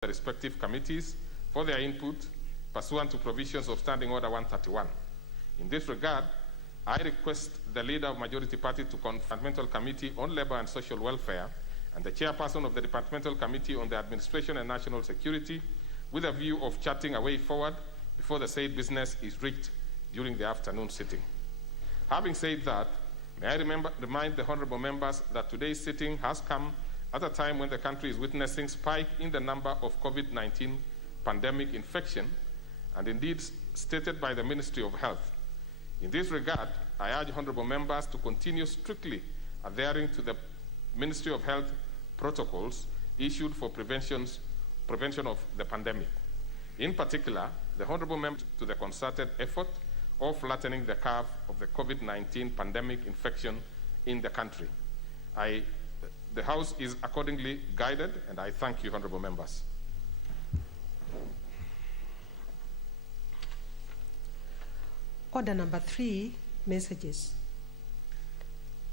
the respective committees for their input pursuant to provisions of Standing Order 131. In this regard, I request the leader of Majority Party to convene the Departmental Committee on Labour and Social Welfare and the chairperson of the Departmental Committee on the Administration and National Security with a view of charting a way forward before the said business is reached during the afternoon sitting. Having said that, may I remind the honourable members that today's sitting has come at a time when the country is witnessing a spike in the number of COVID-19 pandemic infection, and indeed stated by the Ministry of Health. In this regard, I urge honourable members to continue strictly adhering to the Ministry of Health protocols issued for prevention of the pandemic. In particular, the honourable members to the concerted effort of flattening the curve of the COVID-19 pandemic infection in the country. The House is accordingly guided, and I thank you, honourable members. Order number 3, messages.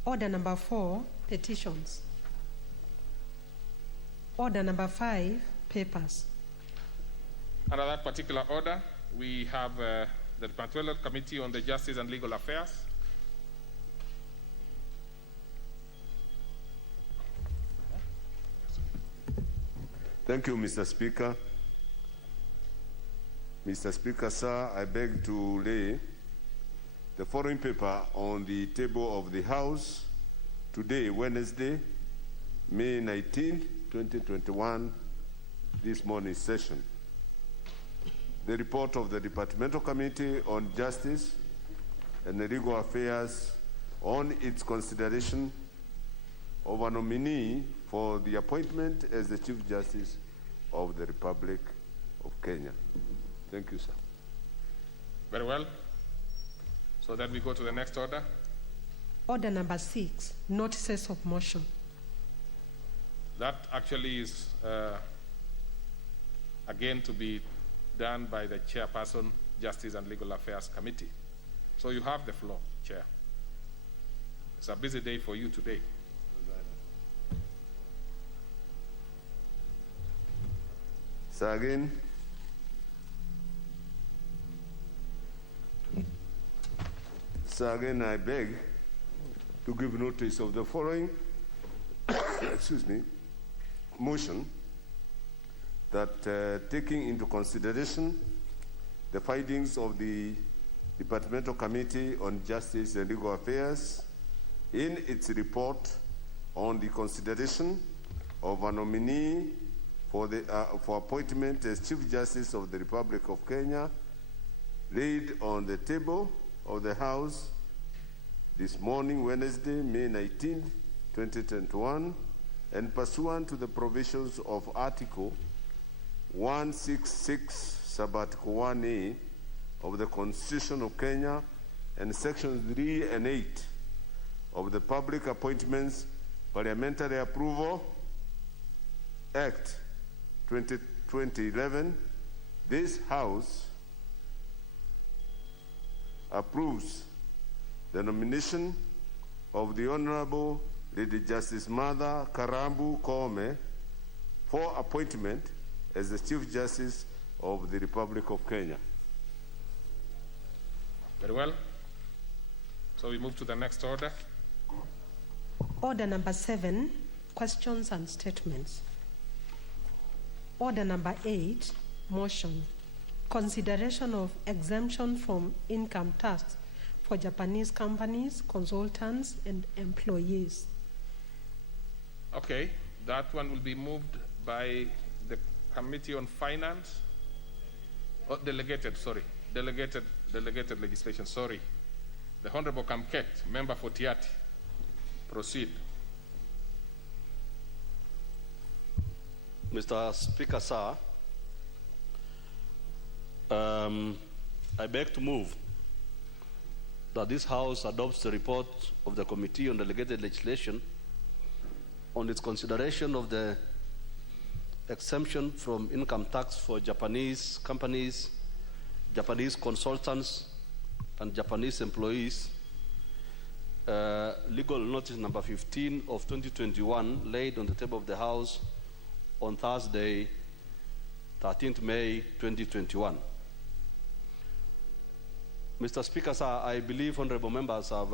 Order number 4, petitions. Order number 5, papers. Under that particular order, we have the Departmental Committee on the Justice and Legal Affairs. Thank you, Mr. Speaker. Mr. Speaker, sir, I beg to lay the following paper on the table of the House today, Wednesday, May 19, 2021, this morning's session. The report of the Departmental Committee on Justice and Legal Affairs on its consideration of a nominee for the appointment as the Chief Justice of the Republic of Kenya. Thank you, sir. Very well. So then we go to the next order. Order number 6, notices of motion. That actually is again to be done by the Chairperson, Justice and Legal Affairs Committee. So you have the floor, Chair. It's a busy day for you today. So again, I beg to give notice of the following motion that taking into consideration the findings of the Departmental Committee on Justice and Legal Affairs in its report on the consideration of a nominee for appointment as Chief Justice of the Republic of Kenya, laid on the table of the House this morning, Wednesday, May 19, 2021, and pursuant to the provisions of Article 166, Sub-Article 1A of the Constitution of Kenya and Sections 3 and 8 of the Public Appointments Parliamentary Approval Act 2011, this House approves the nomination of the Honorable Lady Justice Martha Karambu Koome for appointment as the Chief Justice of the Republic of Kenya. Very well. So we move to the next order. Order number 7, questions and statements. Order number 8, motion. Consideration of exemption from income tax for Japanese companies, consultants, and employees. Okay, that one will be moved by the Committee on Finance. Oh, delegated legislation, sorry. The Honorable Kamket, member for Tiati. Proceed. Mr. Speaker, sir, I beg to move that this House adopts the report of the Committee on Delegated Legislation on its consideration of the exemption from income tax for Japanese companies, Japanese consultants, and Japanese employees, legal notice number 15 of 2021, laid on the table of the House on Thursday, 13th May 2021. Mr. Speaker, sir, I believe honorable members have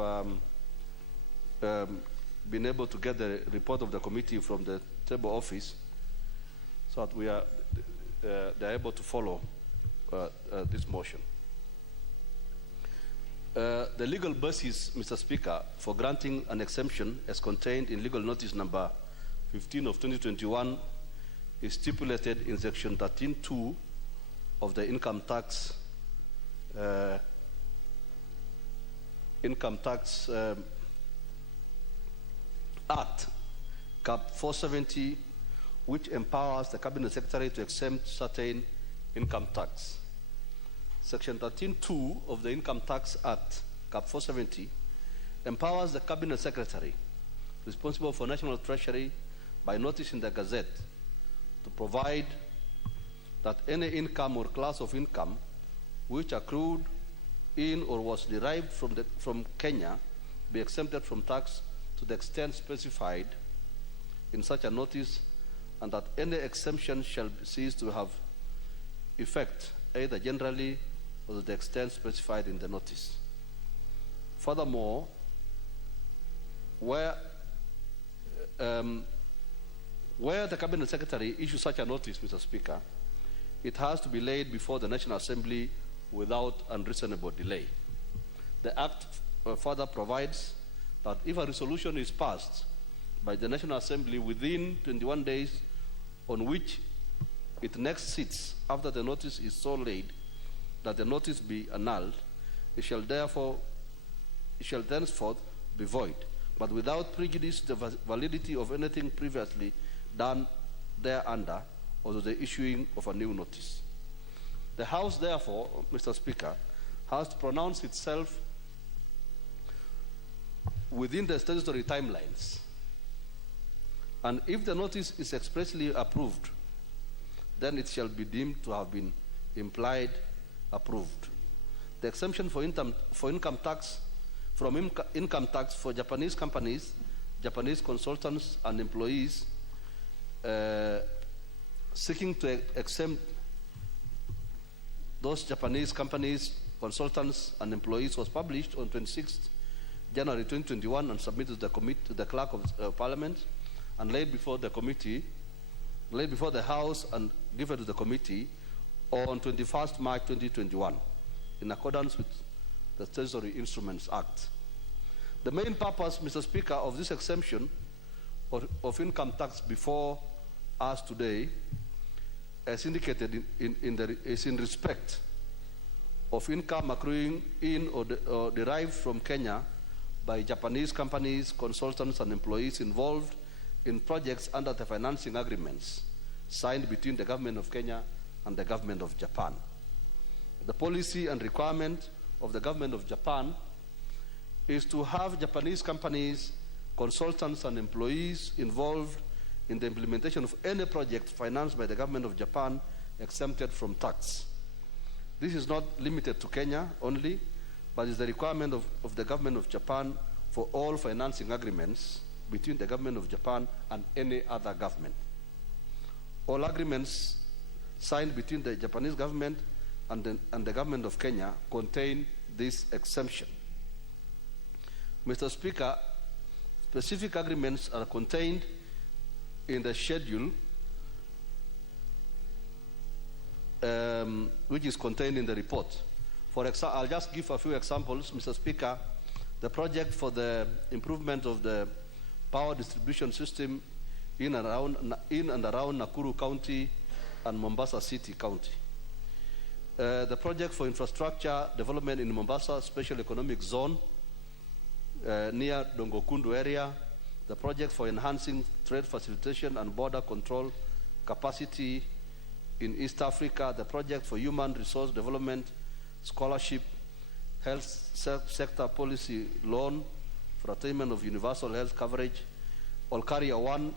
been able to get the report of the committee from the table office so that they're able to follow this motion. The legal basis, Mr. Speaker, for granting an exemption as contained in legal notice number 15 of 2021 is stipulated in section 13(2) of the Income Tax Act, Cap 470, which empowers the Cabinet Secretary to exempt certain income tax. Section 13(2) of the Income Tax Act, Cap 470, empowers the Cabinet Secretary responsible for National Treasury by notice in the Gazette to provide that any income or class of income which accrued in or was derived from Kenya be exempted from tax to the extent specified in such a notice, and that any exemption shall cease to have effect either generally or to the extent specified in the notice. Furthermore, where the Cabinet Secretary issues such a notice, Mr. Speaker, it has to be laid before the National Assembly without unreasonable delay. The Act further provides that if a resolution is passed by the National Assembly within 21 days on which it next sits after the notice is so laid that the notice be annulled, it shall thenceforth be void, but without prejudice to the validity of anything previously done thereunder or to the issuing of a new notice. The House, therefore, Mr. Speaker, has to pronounce itself within the statutory timelines. And if the notice is expressly approved, then it shall be deemed to have been implied approved. The exemption for income tax for Japanese companies, Japanese consultants and employees seeking to exempt those Japanese companies, consultants and employees was published on 26th January 2021 and submitted to the Clerk of Parliament and laid before the House and given to the committee on 21st March 2021 in accordance with the Treasury Instruments Act. The main purpose, Mr. Speaker, of this exemption of income tax before us today, as indicated is in respect of income accruing in or derived from Kenya by Japanese companies, consultants and employees involved in projects under the financing agreements signed between the government of Kenya and the government of Japan. The policy and requirement of the government of Japan is to have Japanese companies, consultants and employees involved in the implementation of any project financed by the government of Japan exempted from tax. This is not limited to Kenya only, but is the requirement of the government of Japan for all financing agreements between the government of Japan and any other government. All agreements signed between the Japanese government and the government of Kenya contain this exemption. Mr. Speaker, specific agreements are contained in the schedule which is contained in the report. For example, I'll just give a few examples, Mr. Speaker. The project for the improvement of the power distribution system in and around Nakuru County and Mombasa City County. The project for infrastructure development in Mombasa Special Economic Zone near Dongokundu area. The project for enhancing trade facilitation and border control capacity in East Africa. The project for human resource development, scholarship, health sector policy loan for attainment of universal health coverage. Olkaria 1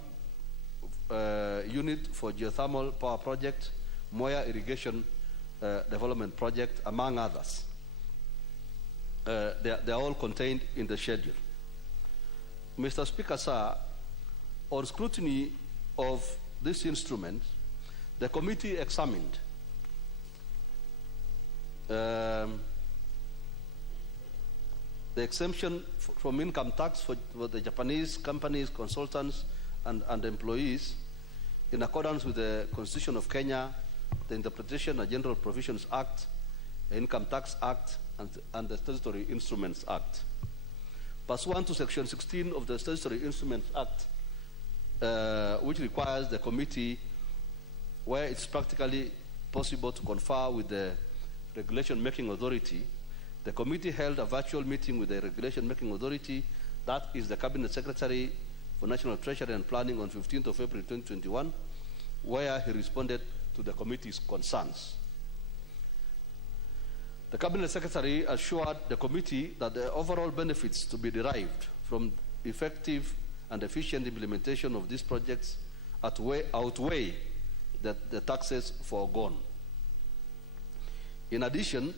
unit for geothermal power project, Moya irrigation development project, among others. They are all contained in the schedule. Mr. Speaker, sir, on scrutiny of this instrument, The committee examined the exemption from income tax for the Japanese companies, consultants, and employees in accordance with the Constitution of Kenya, the Interpretation and General Provisions Act, the Income Tax Act, and the Statutory Instruments Act. Pursuant to Section 16 of the Statutory Instruments Act, which requires the committee, where it's practically possible, to confer with the regulation-making authority, the committee held a virtual meeting with the regulation-making authority, that is the Cabinet Secretary for National Treasury and Planning, on 15th of April 2021, where he responded to the committee's concerns. The Cabinet Secretary assured the committee that the overall benefits to be derived from effective and efficient implementation of these projects outweigh the taxes foregone. In addition,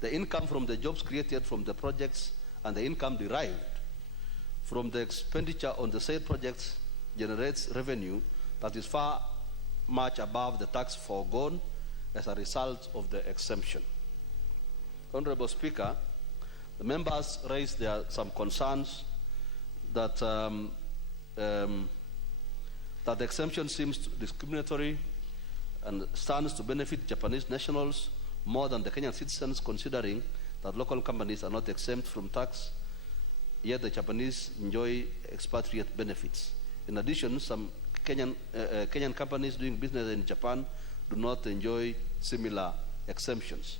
the income from the jobs created from the projects and the income derived from the expenditure on the said projects generates revenue that is far much above the tax foregone as a result of the exemption. Honorable Speaker, the members raised some concerns that that the exemption seems discriminatory and stands to benefit Japanese nationals more than the Kenyan citizens, considering that local companies are not exempt from tax, yet the Japanese enjoy expatriate benefits. In addition, some Kenyan companies doing business in Japan do not enjoy similar exemptions.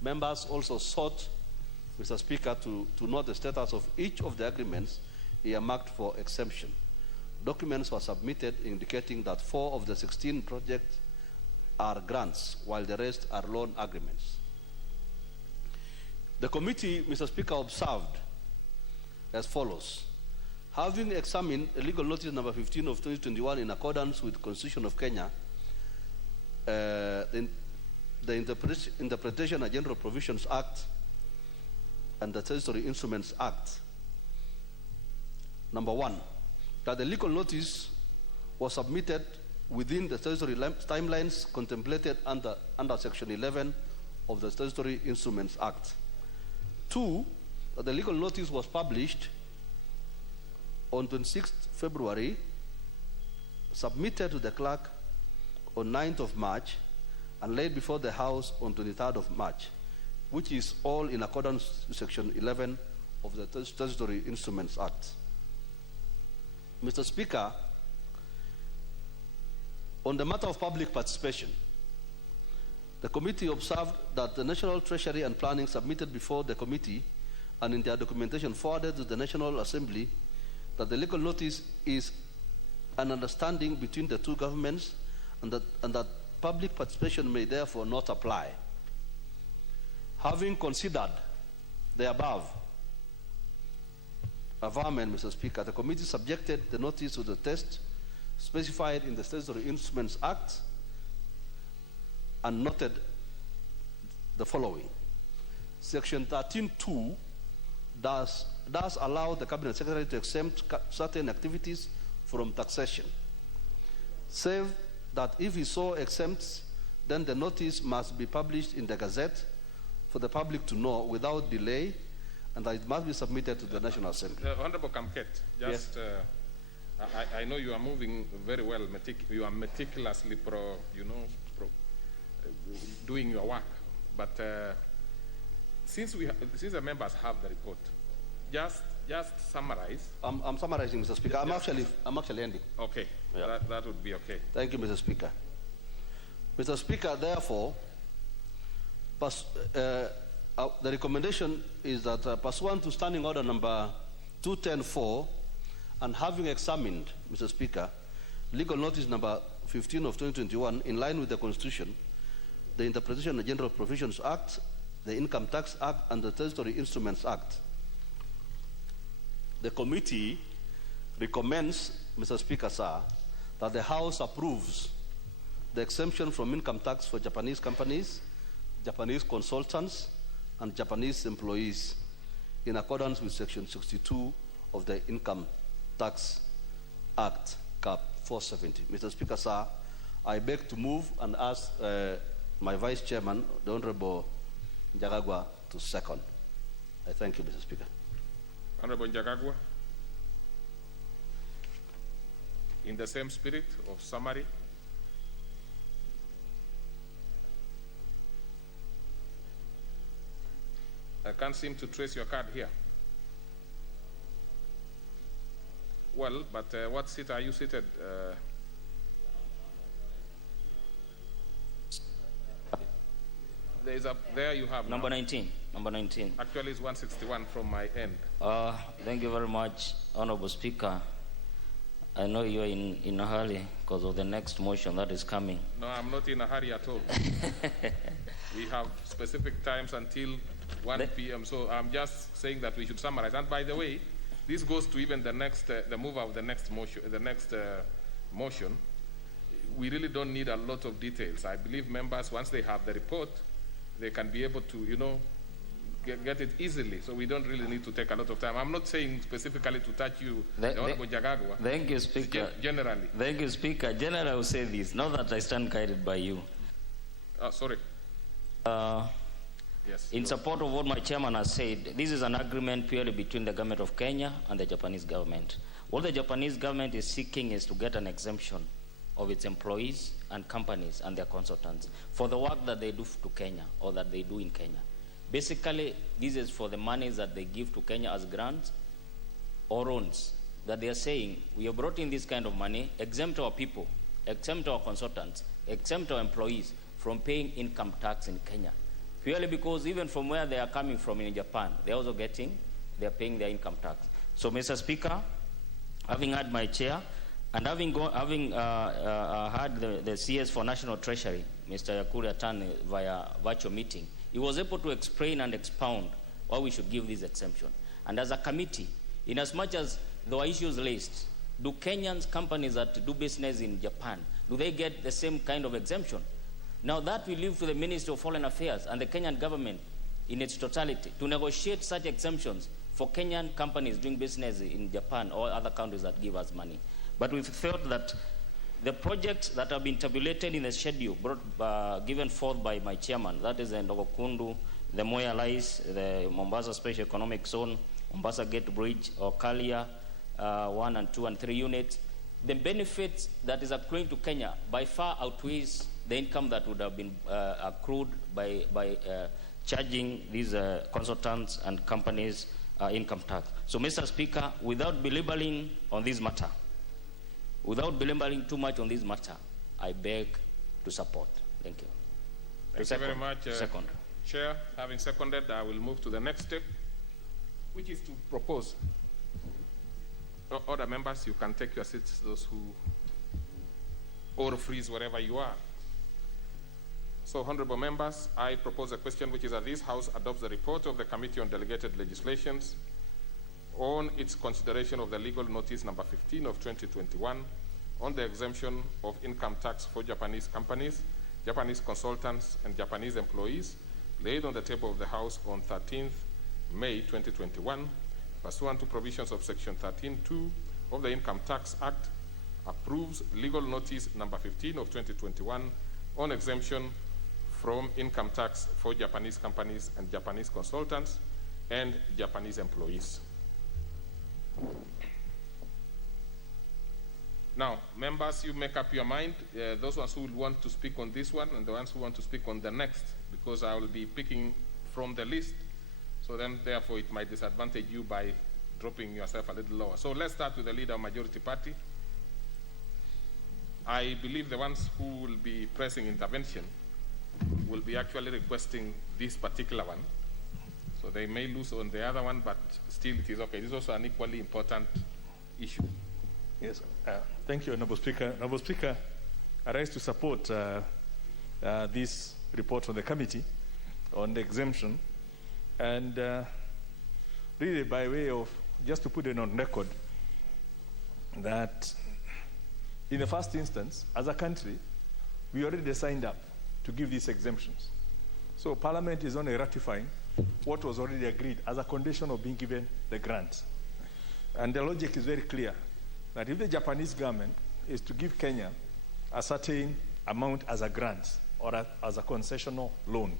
Members also sought, Mr. Speaker, to note the status of each of the agreements earmarked for exemption. Documents were submitted indicating that 4 of the 16 projects are grants, while the rest are loan agreements. The committee, Mr. Speaker, observed as follows. Having examined legal notice number 15 of 2021 in accordance with the Constitution of Kenya, the Interpretation and General Provisions Act and the Statutory Instruments Act. Number 1, that the legal notice was submitted within the statutory timelines contemplated under Section 11 of the Statutory Instruments Act. 2, that the legal notice was published on 26th February, submitted to the clerk on 9th of March, and laid before the House on 23rd of March, which is all in accordance with Section 11 of the Statutory Instruments Act. Mr. Speaker, on the matter of public participation, the committee observed that the National Treasury and Planning submitted before the committee and in their documentation forwarded to the National Assembly that the legal notice is an understanding between the two governments and that public participation may therefore not apply. Having considered the above averment, Mr. Speaker, the committee subjected the notice to the test specified in the Statutory Instruments Act and noted the following. Section 13(2) does allow the Cabinet Secretary to exempt certain activities from taxation, save that if he so exempts, then the notice must be published in the Gazette for the public to know without delay, and that it must be submitted to the National Assembly. Honorable Kamket, just Yes. I know you are moving very well. You are meticulously doing your work. But since the members have the report, just summarize. I'm summarizing, Mr. Speaker. I'm actually ending. Okay, Yeah. that would be okay. Thank you, Mr. Speaker. Mr. Speaker, therefore, the recommendation is that pursuant to Standing Order number 210-4, and having examined, Mr. Speaker, legal notice number 15 of 2021 in line with the Constitution, the Interpretation and General Provisions Act, the Income Tax Act, and the Statutory Instruments Act, the committee recommends, Mr. Speaker, sir, that the House approves the exemption from income tax for Japanese companies, Japanese consultants, and Japanese employees in accordance with Section 62 of the Income Tax Act, Cap 470. Mr. Speaker, sir, I beg to move and ask my Vice Chairman, the Honorable Njagagwa, to second. I thank you, Mr. Speaker. Honorable Njagagwa, in the same spirit of summary, I can't seem to trace your card here. Well, but what seat are you seated? There you have number now. 19. Number 19. Actually, it's 161 from my end. Thank you very much, Honorable Speaker. I know you are in a hurry because of the next motion that is coming. No, I'm not in a hurry at all. We have specific times until 1 p.m. So I'm just saying that we should summarize. And by the way, this goes to even the next, the mover of the next motion. Motion. We really don't need a lot of details. I believe members, once they have the report, they can be able to, get it easily. So we don't really need to take a lot of time. I'm not saying specifically to touch you, the Honorable Njagagwa. Thank you, Speaker. Generally. Thank you, Speaker. Generally, I will say this. Not that I stand guided by you. Sorry. Yes. In support of what my chairman has said, this is an agreement purely between the government of Kenya and the Japanese government. What the Japanese government is seeking is to get an exemption of its employees and companies and their consultants for the work that they do to Kenya or that they do in Kenya. Basically, this is for the monies that they give to Kenya as grants or loans, that they are saying, we have brought in this kind of money, exempt our people, exempt our consultants, exempt our employees from paying income tax in Kenya. Purely because even from where they are coming from in Japan, they're also they're paying their income tax. So, Mr. Speaker, having had my chair, and having had the CS for National Treasury, Mr. Yakuri Atan, via virtual meeting, he was able to explain and expound why we should give this exemption. And as a committee, in as much as there are issues raised, do Kenyan companies that do business in Japan, do they get the same kind of exemption? Now that we leave to the Ministry of Foreign Affairs and the Kenyan government in its totality to negotiate such exemptions for Kenyan companies doing business in Japan or other countries that give us money. But we felt that the projects that have been tabulated in the schedule given forth by my chairman, that is the Ndogokundu, the Moya Lais, the Mombasa Special Economic Zone, Mombasa Gate Bridge, or Kalia 1 and 2 and 3 units, the benefits that is accruing to Kenya by far outweighs the income that would have been accrued by charging these consultants and companies income tax. So, Mr. Speaker, without belaboring on this matter, without belaboring too much on this matter, I beg to support. Thank you. Thank you very much. Second. Chair, having seconded, I will move to the next step, which is to propose. Other members, you can take your seats, those who, or freeze wherever you are. So, honorable members, I propose a question which is that this House adopts the report of the Committee on Delegated Legislations on its consideration of the legal notice number 15 of 2021 on the exemption of income tax for Japanese companies, Japanese consultants, and Japanese employees laid on the table of the House on 13th May 2021, pursuant to provisions of Section 13(2) of the Income Tax Act, approves legal notice number 15 of 2021 on exemption from income tax for Japanese companies and Japanese consultants and Japanese employees. Now, members, you make up your mind, those ones who will want to speak on this one and the ones who want to speak on the next, because I will be picking from the list. So then, therefore, it might disadvantage you by dropping yourself a little lower. So let's start with the leader of majority party. I believe the ones who will be pressing intervention will be actually requesting this particular one. So they may lose on the other one, but still it is okay. This is also an equally important issue. Yes, thank you, Honorable Speaker. Honorable Speaker, I rise to support this report from the committee on the exemption. And really, by way of, just to put it on record, that in the first instance, as a country, we already signed up to give these exemptions. So Parliament is only ratifying what was already agreed as a condition of being given the grant. And the logic is very clear, that if the Japanese government is to give Kenya a certain amount as a grant or as a concessional loan.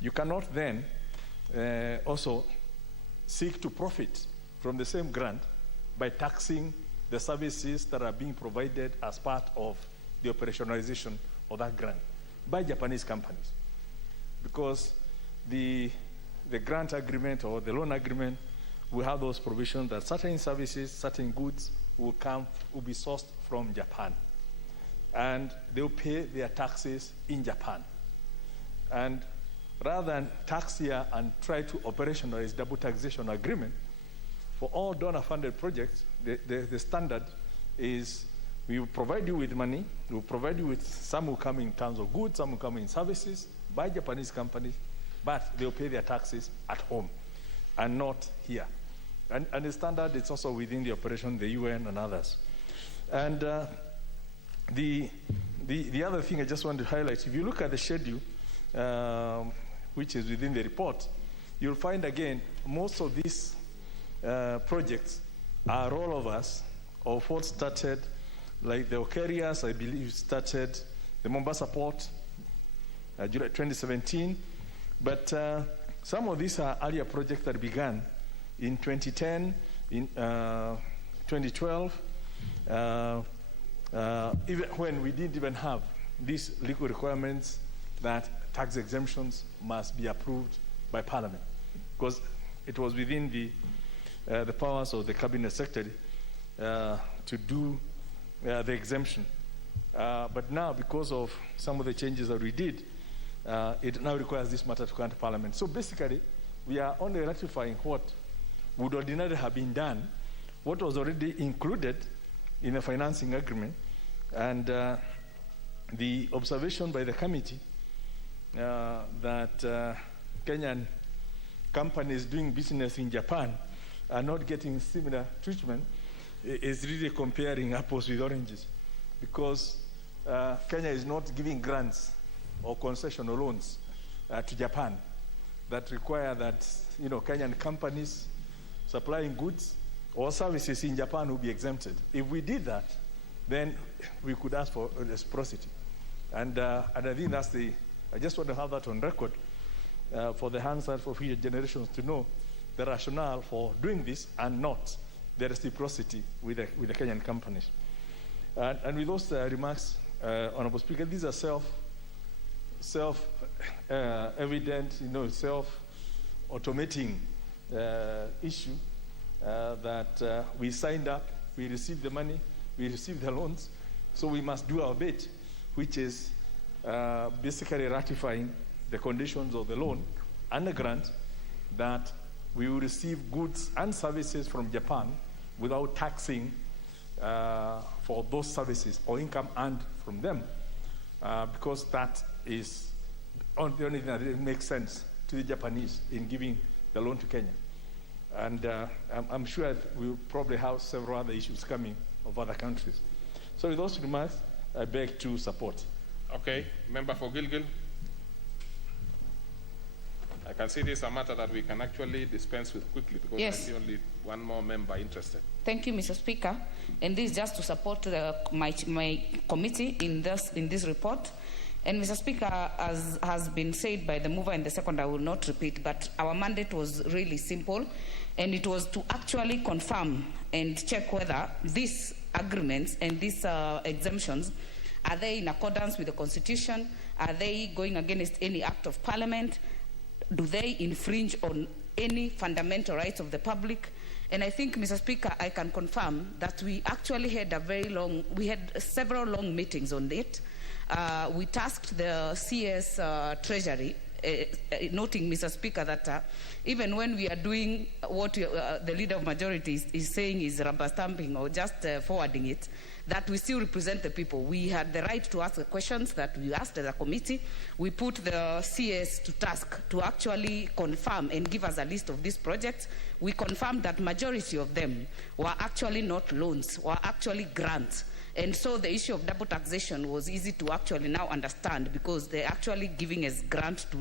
You cannot then also seek to profit from the same grant by taxing the services that are being provided as part of the operationalization of that grant by Japanese companies. Because the grant agreement or the loan agreement will have those provisions that certain services, certain goods will be sourced from Japan. And they will pay their taxes in Japan. And rather than tax here and try to operationalize double taxation agreement, for all donor-funded projects, the standard is we will provide you with money, we will provide you with, some will come in terms of goods, some will come in services by Japanese companies, but they will pay their taxes at home and not here. And the standard is also within the operation, the UN and others. And the other thing I just want to highlight, if you look at the schedule, which is within the report, you'll find again, most of these projects are rollovers of what started, like the Okerias, I believe, started the Mombasa Port, July 2017. But some of these are earlier projects that began in 2010, in 2012, even when we didn't even have these legal requirements that tax exemptions must be approved by Parliament, because it was within the powers of the Cabinet Secretary to do the exemption. But now, because of some of the changes that we did, it now requires this matter to come to Parliament. So basically, we are only ratifying what would ordinarily have been done, what was already included in the financing agreement, and the observation by the committee that Kenyan companies doing business in Japan are not getting similar treatment is really comparing apples with oranges, because Kenya is not giving grants or concessional loans to Japan that require that Kenyan companies supplying goods or services in Japan will be exempted. If we did that, then we could ask for reciprocity. And I think that's I just want to have that on record for the Hansard for future generations to know the rationale for doing this and not the reciprocity with the Kenyan companies. And with those remarks, Honorable Speaker, these are self-evident, self-automating issue that we signed up, we received the money, we received the loans, so we must do our bit, which is basically ratifying the conditions of the loan and the grant that we will receive goods and services from Japan without taxing for those services or income earned from them, because that is the only thing that makes sense to the Japanese in giving the loan to Kenya. And I'm sure we'll probably have several other issues coming of other countries. So with those remarks, I beg to support. Okay, member for Gilgil. I can see this is a matter that we can actually dispense with quickly, because I see only one more member interested. Thank you, Mr. Speaker. And this is just to support my committee in this report. And Mr. Speaker, as has been said by the mover and the second, I will not repeat, but our mandate was really simple, and it was to actually confirm and check whether these agreements and these exemptions, are they in accordance with the Constitution? Are they going against any act of Parliament? Do they infringe on any fundamental rights of the public? And I think, Mr. Speaker, I can confirm that we actually had we had several long meetings on it. We tasked the CS Treasury, noting, Mr. Speaker, that even when we are doing what the Leader of Majority is saying is rubber stamping or just forwarding it, that we still represent the people. We had the right to ask the questions that we asked as a committee. We put the CS to task to actually confirm and give us a list of these projects. We confirmed that majority of them were actually not loans, were actually grants. And so the issue of double taxation was easy to actually now understand, because they're actually giving us grant to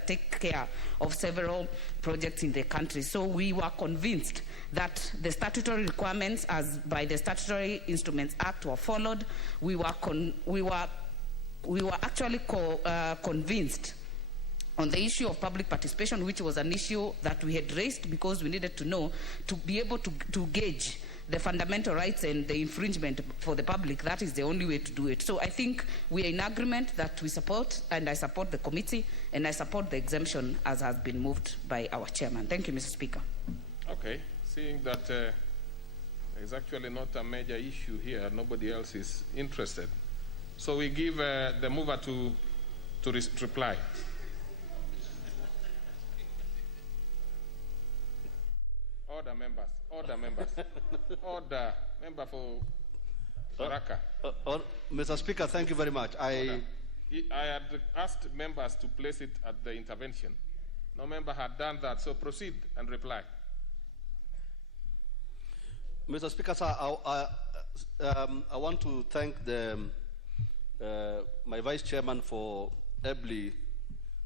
take care of several projects in the country. So we were convinced that the statutory requirements as by the Statutory Instruments Act were followed. We were we were actually convinced on the issue of public participation, which was an issue that we had raised because we needed to know, to be able to gauge the fundamental rights and the infringement for the public. That is the only way to do it. So I think we are in agreement that we support, and I support the committee, and I support the exemption as has been moved by our chairman. Thank you, Mr. Speaker. Okay, seeing that there's actually not a major issue here, nobody else is interested. So we give the mover to reply. Order, members. Order, members. Order. Member for Baraka. Mr. Speaker, thank you very much. I had asked members to place it at the intervention. No member had done that, so proceed and reply. Mr. Speaker, sir, I want to thank my Vice Chairman for ably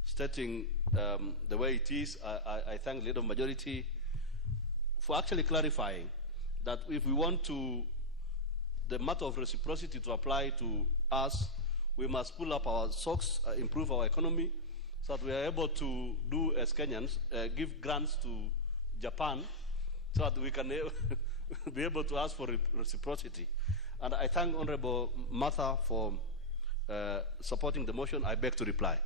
stating the way it is. I thank the Leader of Majority for actually clarifying that if we want the matter of reciprocity to apply to us, we must pull up our socks, improve our economy, so that we are able to do as Kenyans, give grants to Japan, so that we can be able to ask for reciprocity. And I thank Honorable Martha for supporting the motion. I beg to reply.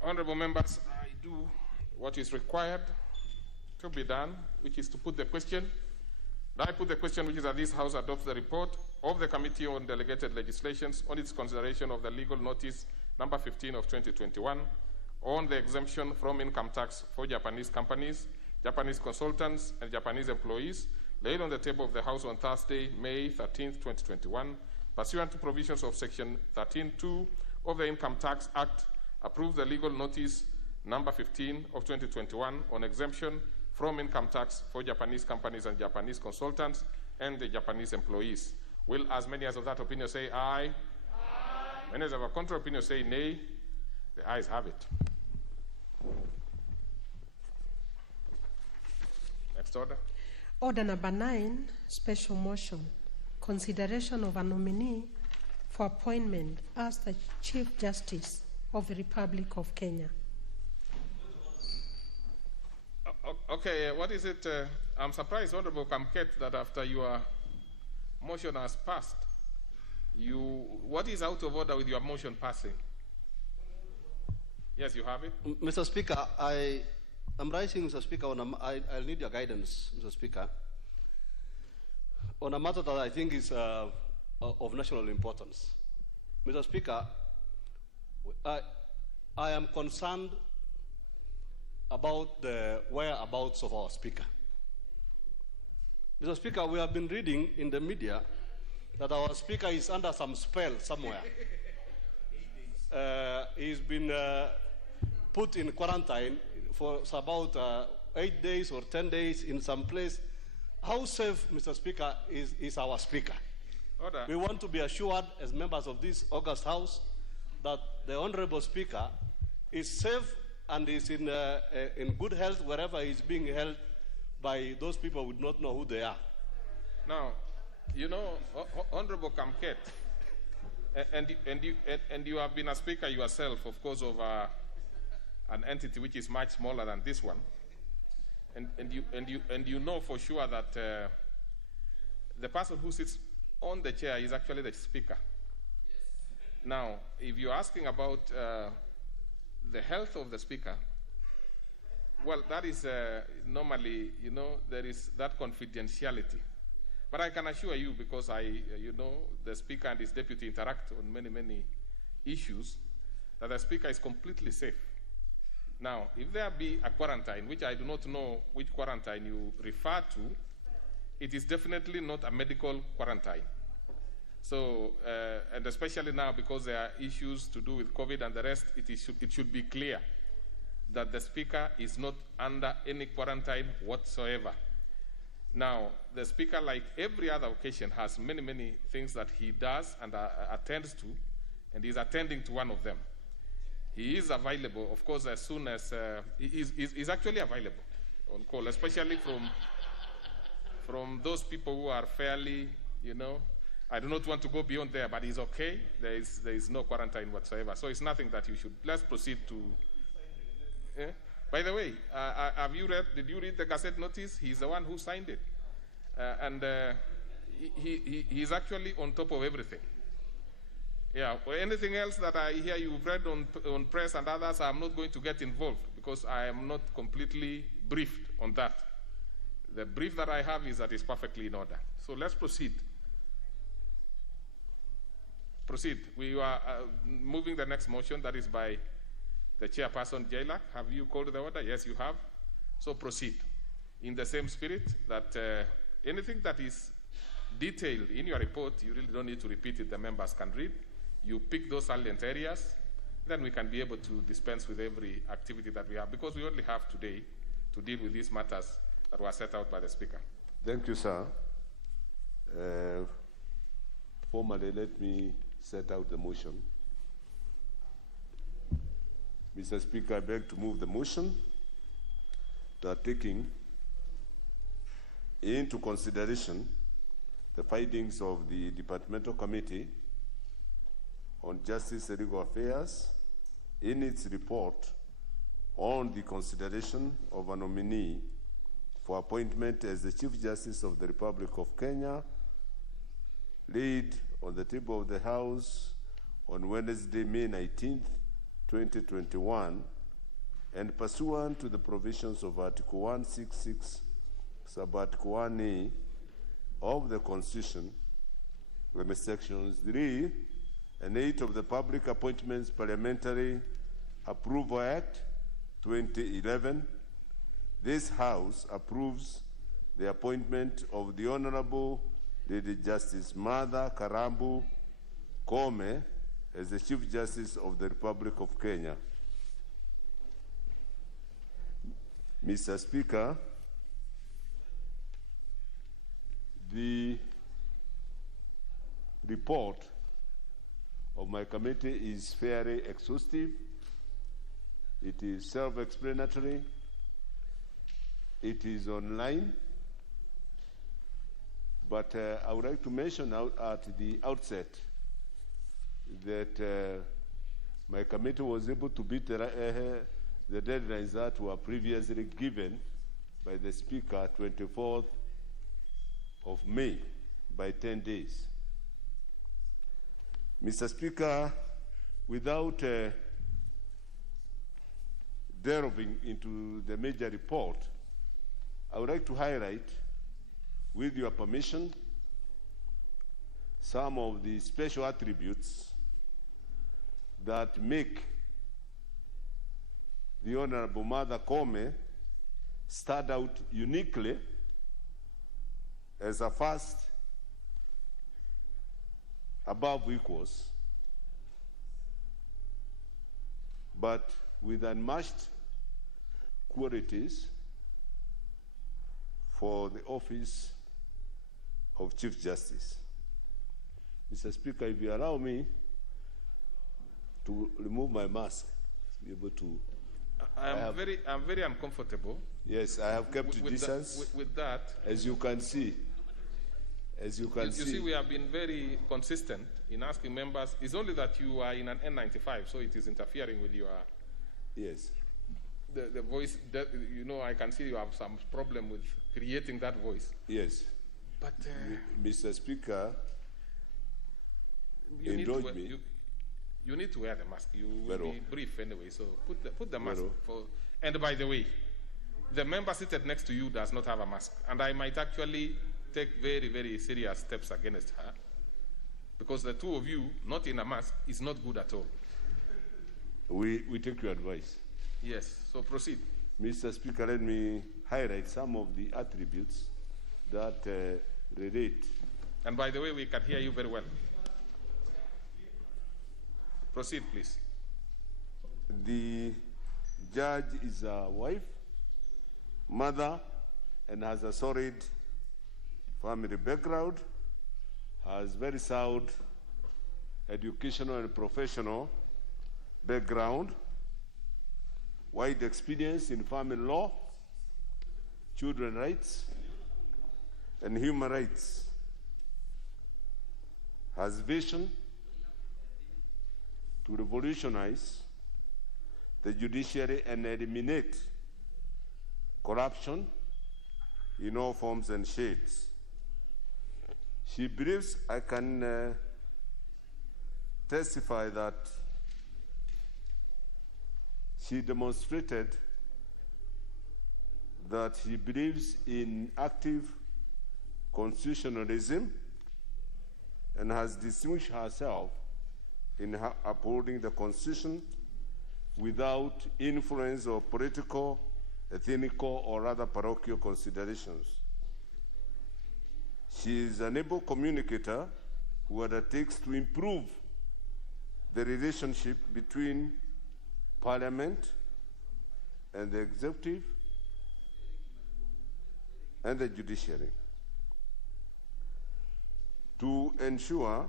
Honorable members, I do what is required to be done, which is to put the question. I put the question, which is that this House adopts the report of the Committee on Delegated Legislations on its consideration of the legal notice number 15 of 2021 on the exemption from income tax for Japanese companies, Japanese consultants, and Japanese employees, laid on the table of the House on Thursday, May 13, 2021, pursuant to provisions of Section 13(2) of the Income Tax Act, approved the legal notice number 15 of 2021 on exemption from income tax for Japanese companies and Japanese consultants and the Japanese employees. Will as many as of that opinion say aye? Aye. Many as of a contrary opinion say nay? The ayes have it. Next order. Order number 9, special motion. Consideration of a nominee for appointment as the Chief Justice of the Republic of Kenya. Okay, what is it? I'm surprised, Honorable Kamket, that after your motion has passed, what is out of order with your motion passing? Yes, you have it. Mr. Speaker, I'm rising, Mr. Speaker, I'll need your guidance, Mr. Speaker, on a matter that I think is of national importance. Mr. Speaker, I am concerned about the whereabouts of our Speaker. Mr. Speaker, we have been reading in the media that our Speaker is under some spell somewhere. He's been put in quarantine for about 8 days or 10 days in some place. How safe, Mr. Speaker, is our Speaker? Order. We want to be assured as members of this august House that the Honorable Speaker is safe and is in good health wherever he's being held by those people who would not know who they are. Now, you know, Honorable Kamket, and you have been a speaker yourself, of course, of an entity which is much smaller than this one, and you know for sure that the person who sits on the chair is actually the speaker. Yes. Now, if you're asking about the health of the speaker, well, that is normally, you know, there is that confidentiality. But I can assure you, because the speaker and his deputy interact on many issues, that the speaker is completely safe. Now, if there be a quarantine, which I do not know which quarantine you refer to, it is definitely not a medical quarantine. So, and especially now because there are issues to do with COVID and the rest, it should be clear that the speaker is not under any quarantine whatsoever. Now, the speaker, like every other occasion, has many things that he does and attends to, and he's attending to one of them. He is available, of course, as soon as he's actually available on call, especially from those people who are fairly, I do not want to go beyond there, but it's okay. There is no quarantine whatsoever. So it's nothing that you should. Let's proceed to. Yeah? By the way, did you read the Gazette notice? He's the one who signed it. He's actually on top of everything. Yeah, or anything else that I hear you've read on press and others, I'm not going to get involved because I am not completely briefed on that. The brief that I have is that it's perfectly in order. So let's proceed. Proceed. We are moving the next motion, that is by the chairperson, Jailak. Have you called the order? Yes, you have. So proceed. In the same spirit that anything that is detailed in your report, you really don't need to repeat it, the members can read. You pick those salient areas, then we can be able to dispense with every activity that we have, because we only have today to deal with these matters that were set out by the Speaker. Thank you, sir. Formally, let me set out the motion. Mr. Speaker, I beg to move the motion that taking into consideration the findings of the Departmental Committee on Justice and Legal Affairs in its report on the consideration of a nominee for appointment as the Chief Justice of the Republic of Kenya, laid on the table of the House on Wednesday, May 19th, 2021, and pursuant to the provisions of Article 166, Sub-Article 1A of the Constitution, sections 3 and 8 of the Public Appointments Parliamentary Approval Act 2011, this House approves the appointment of the Honorable Lady Justice Martha Karambu Kome as the Chief Justice of the Republic of Kenya. Mr. Speaker, the report of my committee is fairly exhaustive. It is self-explanatory. It is online. But I would like to mention at the outset that my committee was able to beat the deadlines that were previously given by the Speaker, 24th of May, by 10 days. Mr. Speaker, without delving into the major report, I would like to highlight, with your permission, some of the special attributes that make the Honorable Martha Kome stand out uniquely as a first above equals, but with unmatched qualities for the office of Chief Justice. Mr. Speaker, if you allow me to remove my mask, to be able to. I'm very uncomfortable. Yes, I have kept distance. With that, as you can see. You see, we have been very consistent in asking members. It's only that you are in an N95, so it is interfering with your. Yes. The voice. You know, I can see you have some problem with creating that voice. Yes. But Mr. Speaker, you need to wear the mask. You will be brief anyway, so put the mask. And by the way, the member seated next to you does not have a mask, and I might actually take very, very serious steps against her, because the two of you not in a mask is not good at all. We take your advice. Yes, so proceed. Mr. Speaker, let me highlight some of the attributes that relate. And by the way, we can hear you very well. Proceed, please. The judge is a wife, mother, and has a solid family background, has very sound educational and professional background, wide experience in family law, children's rights, and human rights. has vision to revolutionize the judiciary and eliminate corruption in all forms and shades. She believes I can testify that she demonstrated that she believes in active constitutionalism and has distinguished herself in upholding the Constitution without influence of political, ethnical, or other parochial considerations. She is an able communicator who undertakes to improve the relationship between Parliament and the executive and the judiciary to ensure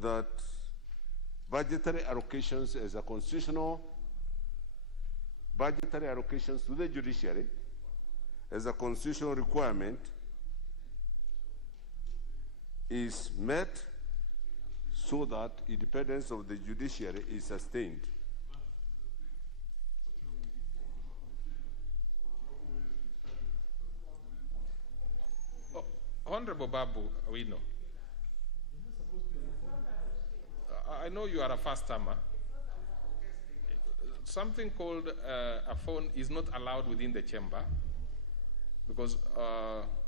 that budgetary allocations as a constitutional budgetary allocations to the judiciary as a constitutional requirement is met so that independence of the judiciary is sustained. Honorable Babu Awino, I know you are a first-timer. Something called a phone is not allowed within the chamber because,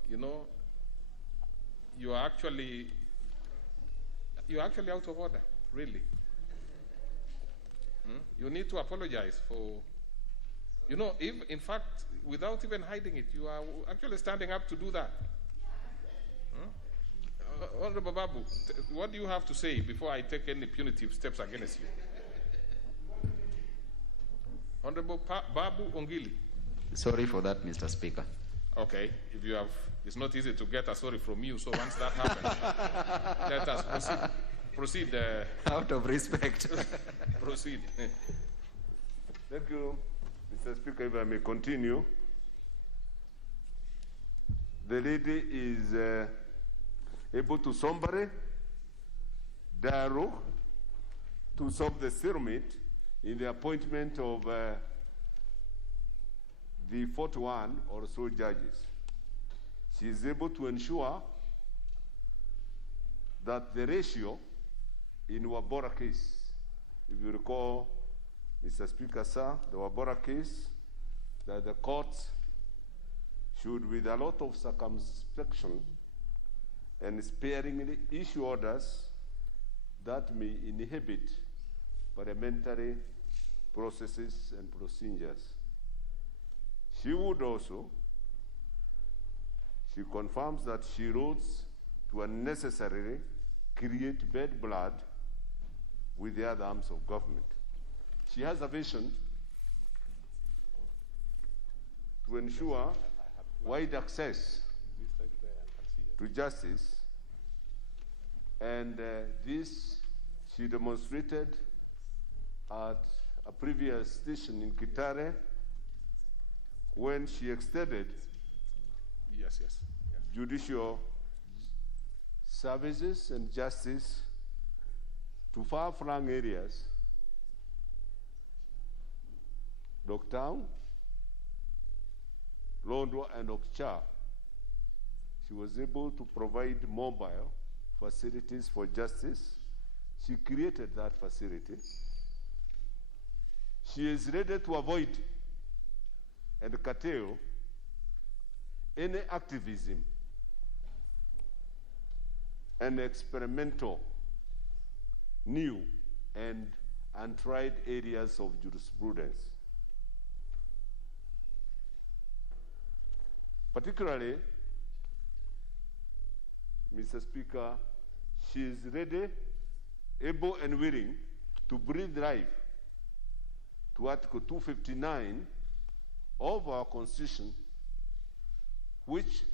you know, you are actually out of order, really. You need to apologize for, you know, if, in fact, without even hiding it, you are actually standing up to do that. Honorable Babu, what do you have to say before I take any punitive steps against you? Honorable Babu Ongili. Sorry for that, Mr. Speaker. Okay, if you have, it's not easy to get a sorry from you, so once that happens, let us proceed. Out of respect. Proceed. Thank you, Mr. Speaker. If I may continue. The lady is able to somebody dialogue to solve the stalemate in the appointment of the 41 or so judges. She is able to ensure that the ratio in Wabora case, if you recall, Mr. Speaker, sir, the Wabora case, that the courts should, with a lot of circumspection and sparingly issue orders that may inhibit parliamentary processes and procedures. She would also, she confirms that she roads to unnecessarily create bad blood with the other arms of government. She has a vision to ensure wide access to justice, and this she demonstrated at a previous station in Kitare when she extended judicial services and justice to far-flung areas, Dogtown, Londwa, and Okcha. She was able to provide mobile facilities for justice. She created that facility. She is ready to avoid and curtail any activism and experimental, new and untried areas of jurisprudence. Particularly, Mr. Speaker, she is ready, able and willing to breathe life to Article 259 of our Constitution, which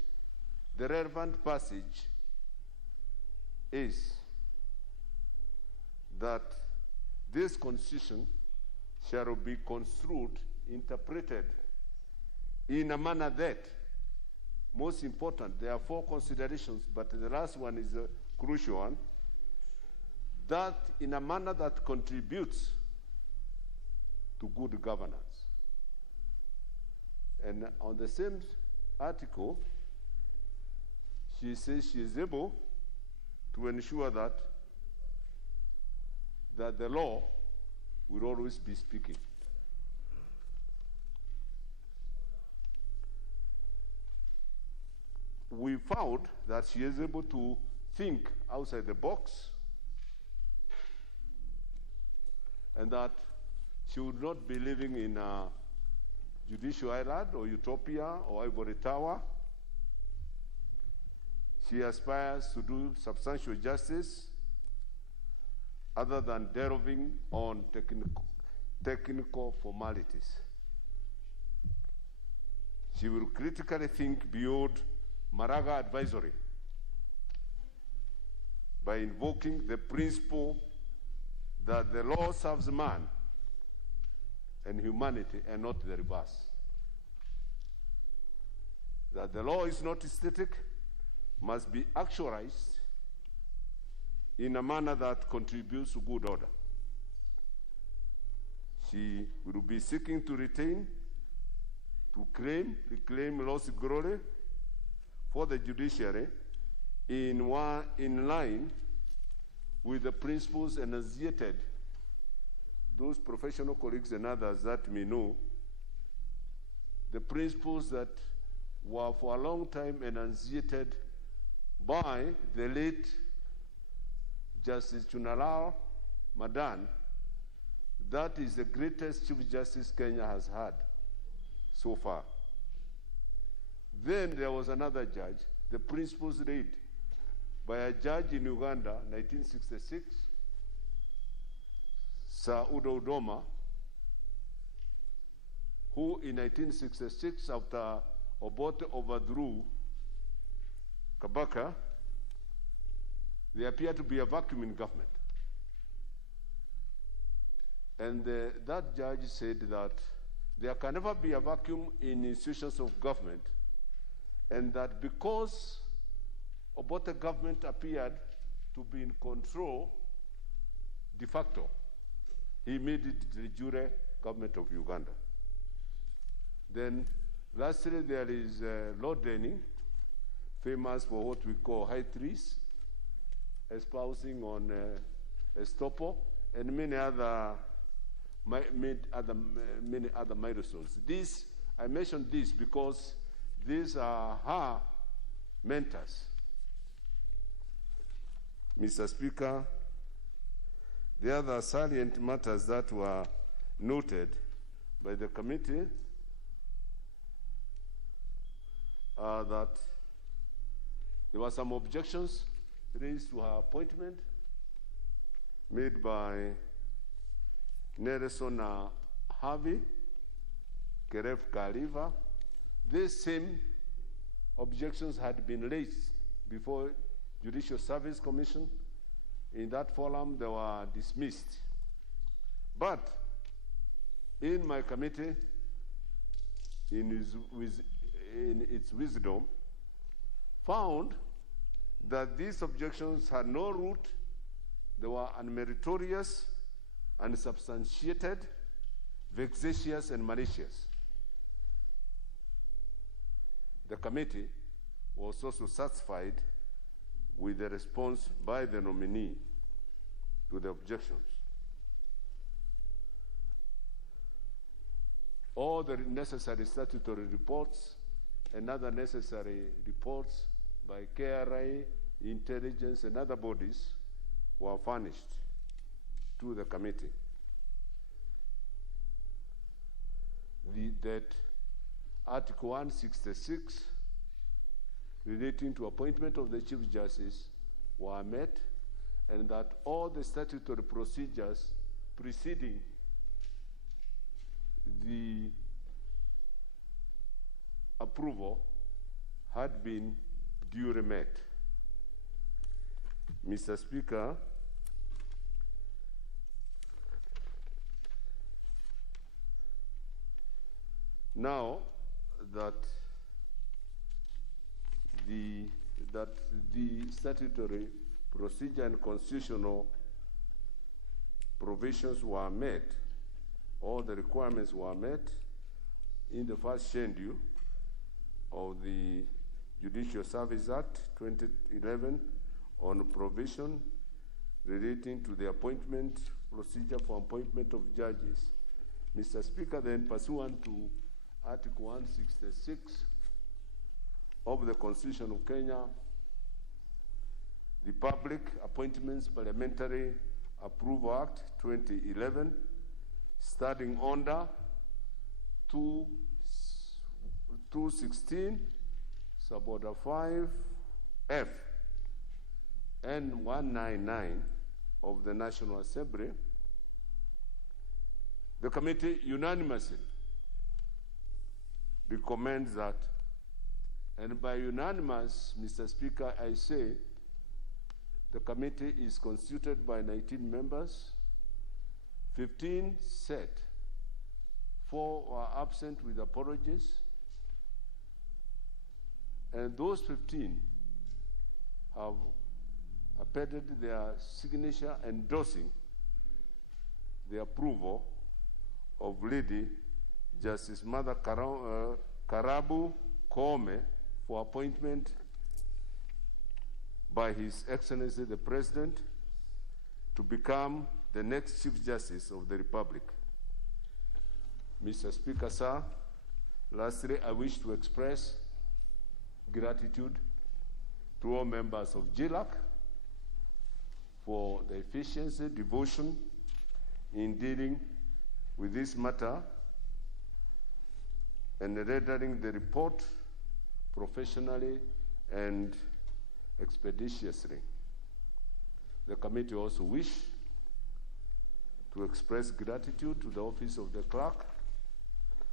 the relevant passage is that this Constitution shall be construed, interpreted in a manner that, most important, there are 4 considerations, but the last one is crucial one, that in a manner that contributes to good governance. And on the same article, she says she is able to ensure that the law will always be speaking. We found that she is able to think outside the box and that she would not be living in a judicial island or utopia or ivory tower. She aspires to do substantial justice other than delving on technical formalities. She will critically think beyond Maraga advisory by invoking the principle that the law serves man and humanity and not the reverse. That the law is not static, must be actualized in a manner that contributes to good order. She will be seeking to retain, to reclaim lost glory for the judiciary in line with the principles enunciated, those professional colleagues and others that may know, the principles that were for a long time enunciated by the late Justice Chunalao Madan. That is the greatest Chief Justice Kenya has had so far. Then there was another judge, the principles read by a judge in Uganda, 1966, Sir Udo Udoma, who in 1966, after Obote overthrew Kabaka, there appeared to be a vacuum in government. And that judge said that there can never be a vacuum in institutions of government, and that because Obote government appeared to be in control de facto, he made it the jure government of Uganda. Then lastly, there is Lord Denning, famous for what we call high trees, espousing on estoppel, and many other milestones. I mentioned this because these are her mentors. Mr. Speaker, the other salient matters that were noted by the committee are that there were some objections raised to her appointment made by Nelson Harvey, Keref Kaliva. These same objections had been raised before Judicial Service Commission. In that forum, they were dismissed. But in my committee, in its wisdom, found that these objections had no root, they were unmeritorious, unsubstantiated, vexatious, and malicious. The committee was also satisfied with the response by the nominee to the objections. All the necessary statutory reports and other necessary reports by KRA, intelligence, and other bodies were furnished to the committee. That Article 166 relating to appointment of the Chief Justice were met, and that all the statutory procedures preceding the approval had been duly met. Mr. Speaker, now that the statutory procedure and constitutional provisions were met, all the requirements were met in the first schedule of the Judicial Service Act 2011 on provision relating to the appointment procedure for appointment of judges. Mr. Speaker, then pursuant to Article 166 of the Constitution of Kenya, the Public Appointments Parliamentary Approval Act 2011, starting under 216, suborder 5F, and 199 of the National Assembly, the committee unanimously recommends that, and by unanimous, Mr. Speaker, I say the committee is constituted by 19 members, 15 set, 4 are absent with apologies, and those 15 have appended their signature endorsing the approval of Lady Justice Mother Karabu Koome for appointment by His Excellency the President to become the next Chief Justice of the Republic. Mr. Speaker, sir, lastly, I wish to express gratitude to all members of GLAC for the efficiency, devotion in dealing with this matter and rendering the report professionally and expeditiously. The committee also wish to express gratitude to the Office of the Clerk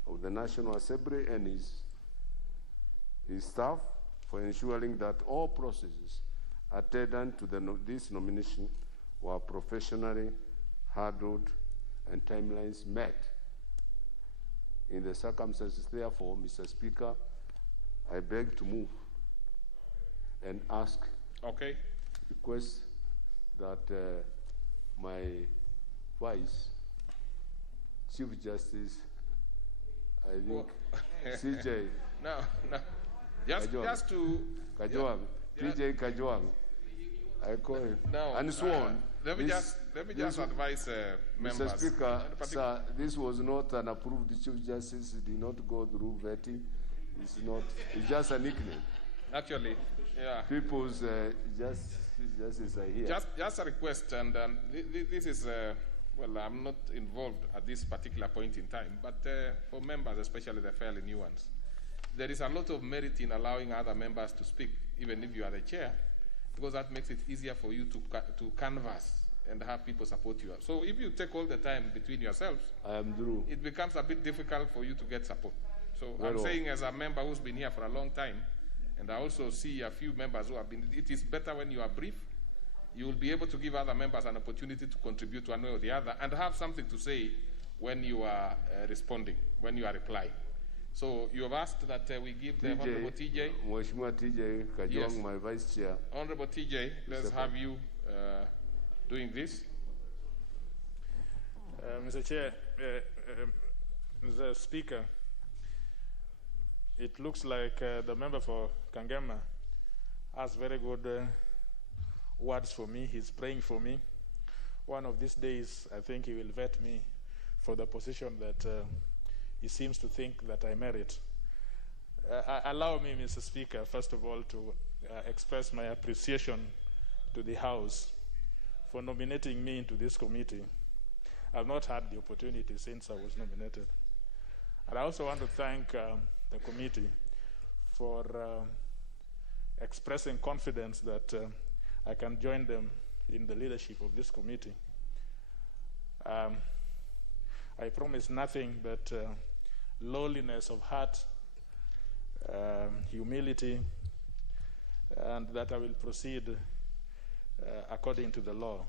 of the National Assembly and his staff for ensuring that all processes attendant to this nomination were professionally handled and timelines met. In the circumstances, therefore, Mr. Speaker, I beg to move and ask, request that my Vice Chief Justice, I think, CJ. No. Just to Kajwang, TJ Kajwang. I call him. No, and sworn. Let me just advise members. Mr. Speaker, sir, this was not an approved Chief Justice. It did not go through vetting. It's just a nickname. Actually, yeah. People's justice are here. Just a request, and this is, well, I'm not involved at this particular point in time, but for members, especially the fairly new ones, there is a lot of merit in allowing other members to speak, even if you are the chair, because that makes it easier for you to canvass and have people support you. So if you take all the time between yourselves, it becomes a bit difficult for you to get support. So I'm saying, as a member who's been here for a long time, and I also see a few members who have been, it is better when you are brief. You will be able to give other members an opportunity to contribute one way or the other and have something to say when you are responding, when you are replying. So you have asked that we give the Honorable TJ. Mheshimiwa TJ Kajwang, yes. My Vice Chair. Honorable TJ, let's have you doing this. Mr. Chair, Mr. Speaker, it looks like the member for Kangema has very good words for me. He's praying for me. One of these days, I think he will vet me for the position that he seems to think that I merit. Allow me, Mr. Speaker, first of all, to express my appreciation to the House for nominating me into this committee. I've not had the opportunity since I was nominated. And I also want to thank the committee for expressing confidence that I can join them in the leadership of this committee. I promise nothing but lowliness of heart, humility, and that I will proceed according to the law.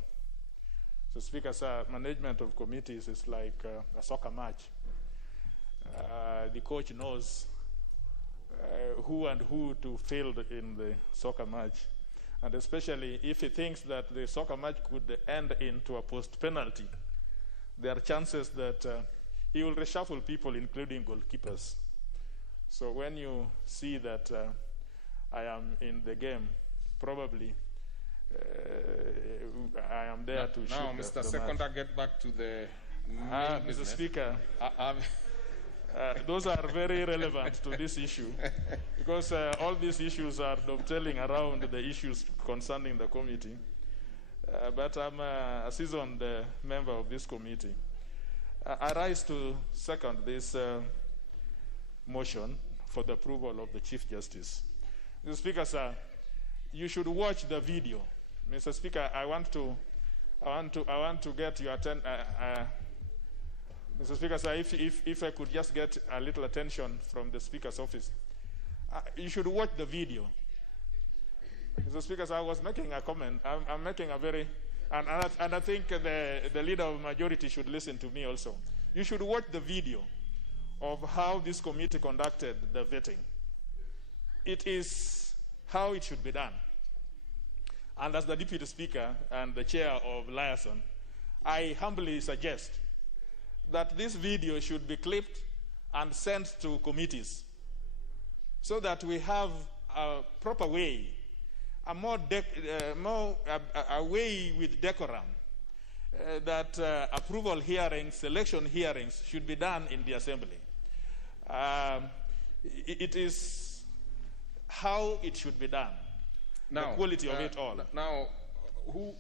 So, Speaker, sir, management of committees is like a soccer match. The coach knows who and who to field in the soccer match. and especially if he thinks that the soccer match could end into a post-penalty, there are chances that he will reshuffle people, including goalkeepers. So when you see that I am in the game, probably I am there to shoot. Now, Mr. Seconder, get back to the main Mr. business. Speaker, those are very relevant to this issue, because all these issues are dovetailing around the issues concerning the committee. But I'm a seasoned member of this committee. I rise to second this motion for the approval of the Chief Justice. Mr. Speaker, sir, you should watch the video. Mr. Speaker, I want to get your attention. Mr. Speaker, sir, if I could just get a little attention from the Speaker's office. You should watch the video. Mr. Speaker, sir, I was making a comment. I'm making a very, and I think the leader of the majority should listen to me also. You should watch the video of how this committee conducted the vetting. It is how it should be done. And as the Deputy Speaker and the Chair of Liaison, I humbly suggest that this video should be clipped and sent to committees so that we have a proper way, a way with decorum, that approval hearings, selection hearings should be done in the Assembly. It is how it should be done. Now, the quality of it all. Now, who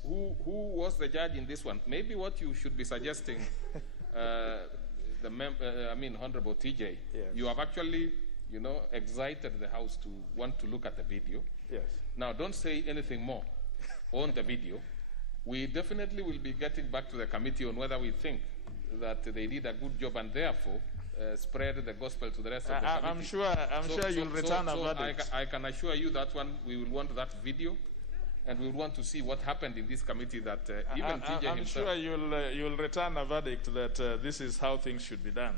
was the judge in this one? Maybe what you should be suggesting, Honorable TJ, yes. You have actually, excited the House to want to look at the video. Yes. Now, don't say anything more on the video. We definitely will be getting back to the committee on whether we think that they did a good job and therefore spread the gospel to the rest of the committee. I'm sure you'll return a verdict. I can assure you that one, we will want that video, and we will want to see what happened in this committee that even TJ I'm himself... sure you'll return a verdict that this is how things should be done.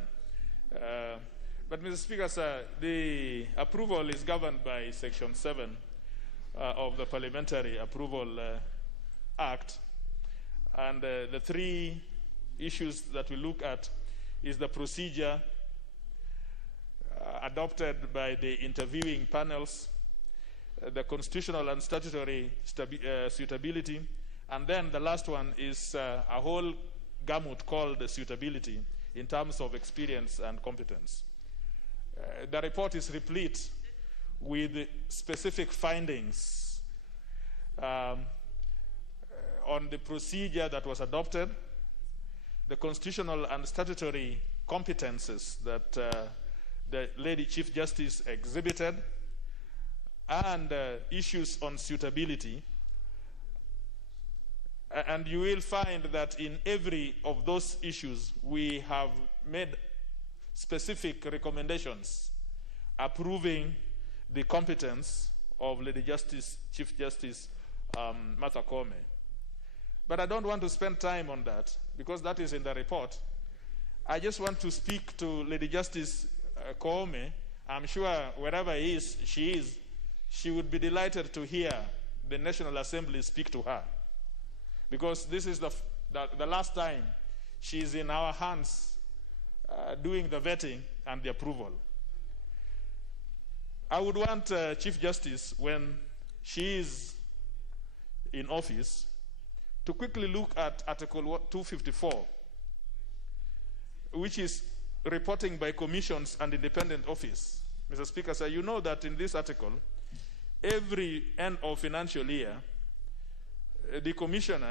But, Mr. Speaker, sir, the approval is governed by Section 7 of the Parliamentary Approval Act. And the three issues that we look at is the procedure adopted by the interviewing panels, the constitutional and statutory suitability, and then the last one is a whole gamut called the suitability in terms of experience and competence. The report is replete with specific findings on the procedure that was adopted, the constitutional and statutory competences that the Lady Chief Justice exhibited, and issues on suitability. And you will find that in every of those issues, we have made specific recommendations approving the competence of Lady Chief Justice Martha Koome. But I don't want to spend time on that because that is in the report. I just want to speak to Lady Justice Koome. I'm sure wherever she is, she would be delighted to hear the National Assembly speak to her, because this is the last time she's in our hands doing the vetting and the approval. I would want Chief Justice, when she is in office, to quickly look at Article 254, which is reporting by commissions and independent office. Mr. Speaker, sir, you know that in this article, every end of financial year, the commission,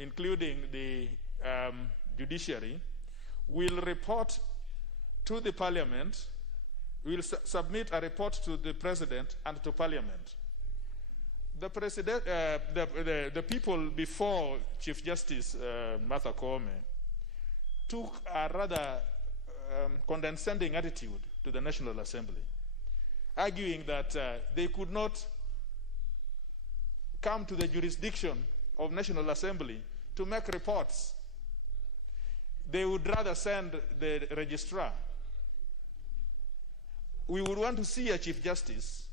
including the judiciary, will report to the Parliament, will submit a report to the President and to Parliament. The President, the people before Chief Justice Martha Koome took a rather condescending attitude to the National Assembly, arguing that they could not come to the jurisdiction of National Assembly to make reports. They would rather send the registrar. We would want to see a Chief Justice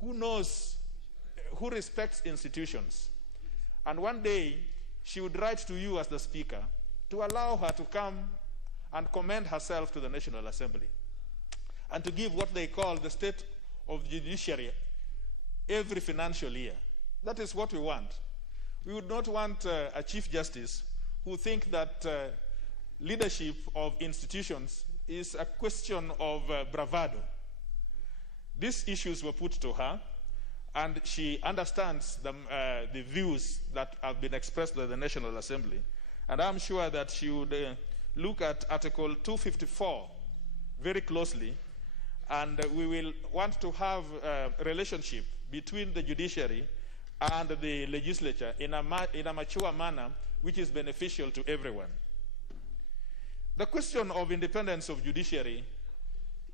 who knows who respects institutions. And one day, she would write to you as the Speaker to allow her to come and commend herself to the National Assembly and to give what they call the state of judiciary every financial year. That is what we want. We would not want a Chief Justice who thinks that leadership of institutions is a question of bravado. These issues were put to her, and she understands the views that have been expressed by the National Assembly. And I'm sure that she would look at Article 254 very closely, and we will want to have a relationship between the judiciary and the legislature in a mature manner which is beneficial to everyone. The question of independence of judiciary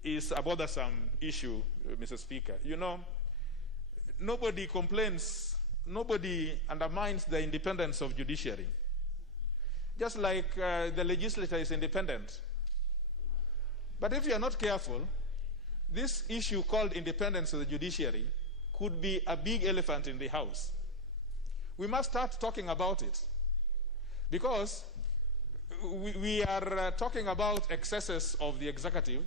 is a bothersome issue, Mr. Speaker. You know, nobody complains, nobody undermines the independence of judiciary. Just like the legislature is independent. But if you are not careful, this issue called independence of the judiciary could be a big elephant in the house. We must start talking about it, because we are talking about excesses of the executive.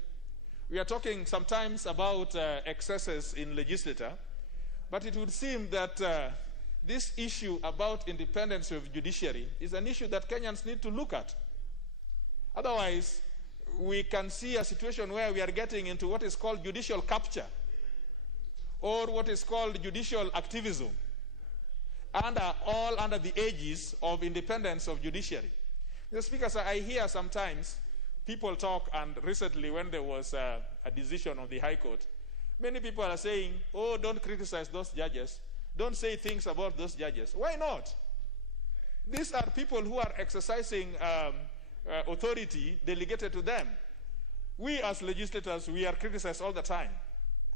We are talking sometimes about excesses in legislature, but it would seem that this issue about independence of judiciary is an issue that Kenyans need to look at. Otherwise, we can see a situation where we are getting into what is called judicial capture, or what is called judicial activism, all under the aegis of independence of judiciary. Mr. Speaker, sir, I hear sometimes people talk, and recently when there was a decision of the High Court, many people are saying, oh, don't criticize those judges. Don't say things about those judges. Why not? These are people who are exercising authority delegated to them. We as legislators, we are criticized all the time.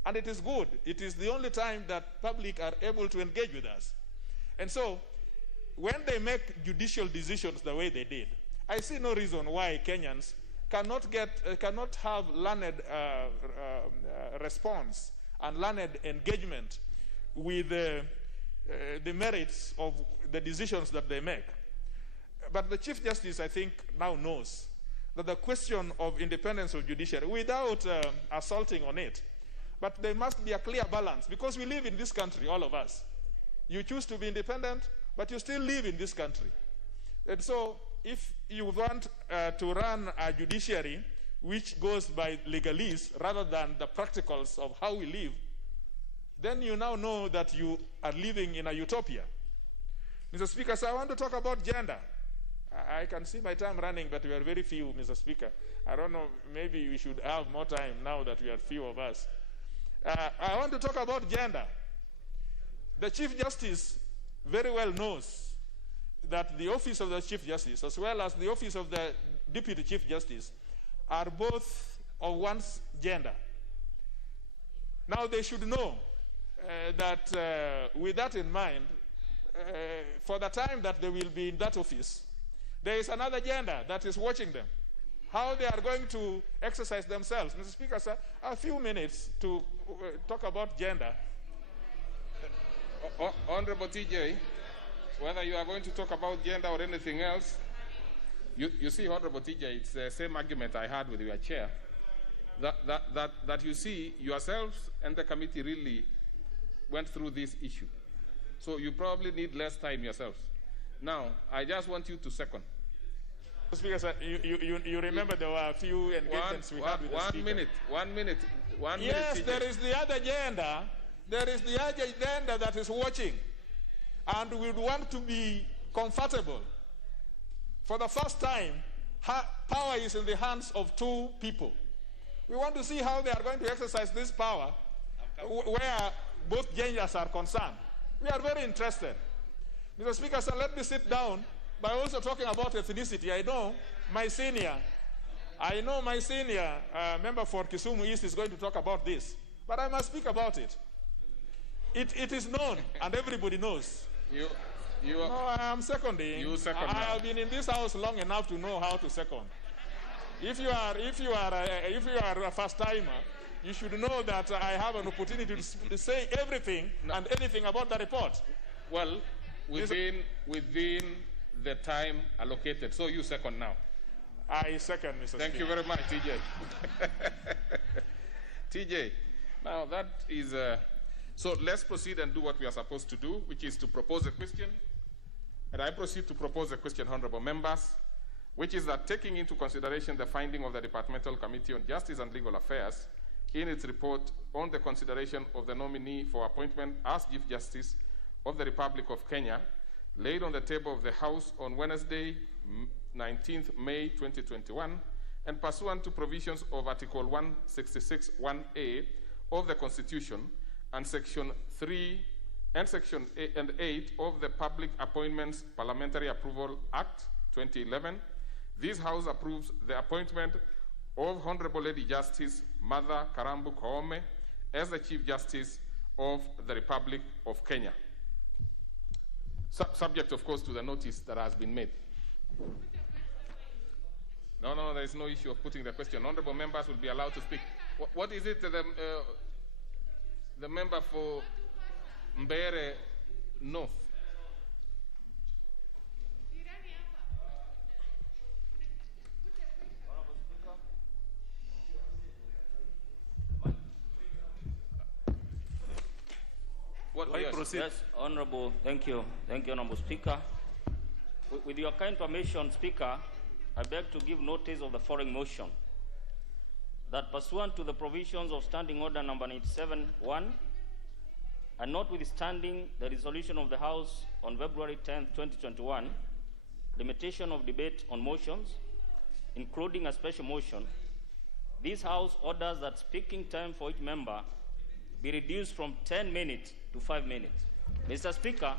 And it is good. It is the only time that public are able to engage with us. And so, when they make judicial decisions the way they did, I see no reason why Kenyans cannot have learned response and learned engagement with the merits of the decisions that they make. But the Chief Justice, I think, now knows that the question of independence of judiciary, without assaulting on it, but there must be a clear balance, because we live in this country, all of us. You choose to be independent, but you still live in this country. And so, if you want to run a judiciary which goes by legalese rather than the practicals of how we live, then you now know that you are living in a utopia. Mr. Speaker, so I want to talk about gender. I can see my time running, but we are very few, Mr. Speaker. I don't know, maybe we should have more time now that we are few of us. I want to talk about gender. The Chief Justice very well knows that the office of the Chief Justice, as well as the office of the Deputy Chief Justice, are both of one's gender. Now they should know that with that in mind, for the time that they will be in that office, there is another gender that is watching them, how they are going to exercise themselves. Mr. Speaker, sir, a few minutes to talk about gender. Honorable TJ, whether you are going to talk about gender or anything else, you see, Honorable TJ, it's the same argument I had with your chair, that you see yourselves and the committee really went through this issue. So you probably need less time yourselves. Now, I just want you to second. Speaker, sir, you remember there were a few engagements we had with the Speaker. One minute. Yes, TJ. there is the other gender. There is the other gender that is watching. And we would want to be comfortable. For the first time, power is in the hands of two people. We want to see how they are going to exercise this power where both genders are concerned. We are very interested. Mr. Speaker, sir, let me sit down by also talking about ethnicity. I know my senior member for Kisumu East is going to talk about this, but I must speak about it. It is known, and everybody knows. No, I am seconding. You second. I have been in this house long enough to know how to second. If you are a first timer, you should know that I have an opportunity to say everything and anything about the report. Well, within the time allocated. So you second now. I second, Mr. Thank Speaker. you very much, TJ. TJ, now that is... so let's proceed and do what we are supposed to do, which is to propose a question. And I proceed to propose a question, honorable members, which is that taking into consideration the finding of the Departmental Committee on Justice and Legal Affairs in its report on the consideration of the nominee for appointment as Chief Justice of the Republic of Kenya, laid on the table of the House on Wednesday, 19th May 2021, and pursuant to provisions of Article 166(1)(a) of the Constitution and Section 3 and Section 8 of the Public Appointments Parliamentary Approval Act 2011, this House approves the appointment of Honorable Lady Justice Martha Karambu Koome as the Chief Justice of the Republic of Kenya. Subject, of course, to the notice that has been made. No, there is no issue of putting the question. Honorable members will be allowed to speak. What is it, the member for Mbere North? Yes, Honorable, thank you, Honorable Speaker. With your kind permission, Speaker, I beg to give notice of the following motion, that pursuant to the provisions of Standing Order number 97-1, and notwithstanding the resolution of the House on February 10, 2021, limitation of debate on motions, including a special motion, this House orders that speaking time for each member be reduced from 10 minutes to 5 minutes. Mr. Speaker,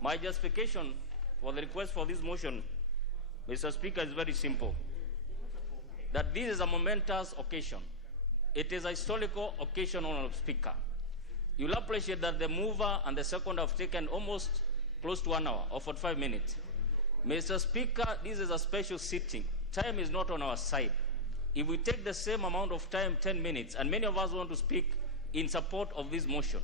my justification for the request for this motion, Mr. Speaker, is very simple. That this is a momentous occasion. It is a historical occasion, Honorable Speaker. You'll appreciate that the mover and the second have taken almost close to 1 hour or 45 minutes. Mr. Speaker, this is a special sitting. Time is not on our side. If we take the same amount of time, 10 minutes, and many of us want to speak in support of this motion,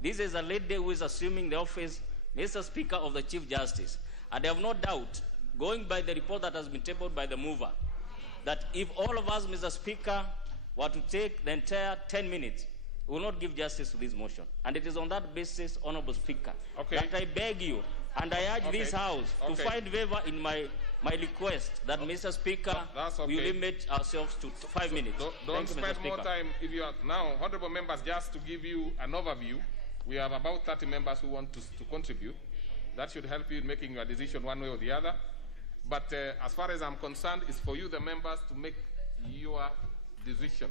this is a lady who is assuming the office, Mr. Speaker, of the Chief Justice. And I have no doubt, going by the report that has been tabled by the mover, that if all of us, Mr. Speaker, were to take the entire 10 minutes, we will not give justice to this motion. And it is on that basis, Honorable Speaker, that I beg you, and I urge this House to find favor in my request that, Mr. Speaker, we limit ourselves to 5 minutes. Don't spend more time. If you are now, honorable members, just to give you an overview, we have about 30 members who want to contribute. That should help you in making your decision one way or the other. But as far as I'm concerned, it's for you, the members, to make your decision.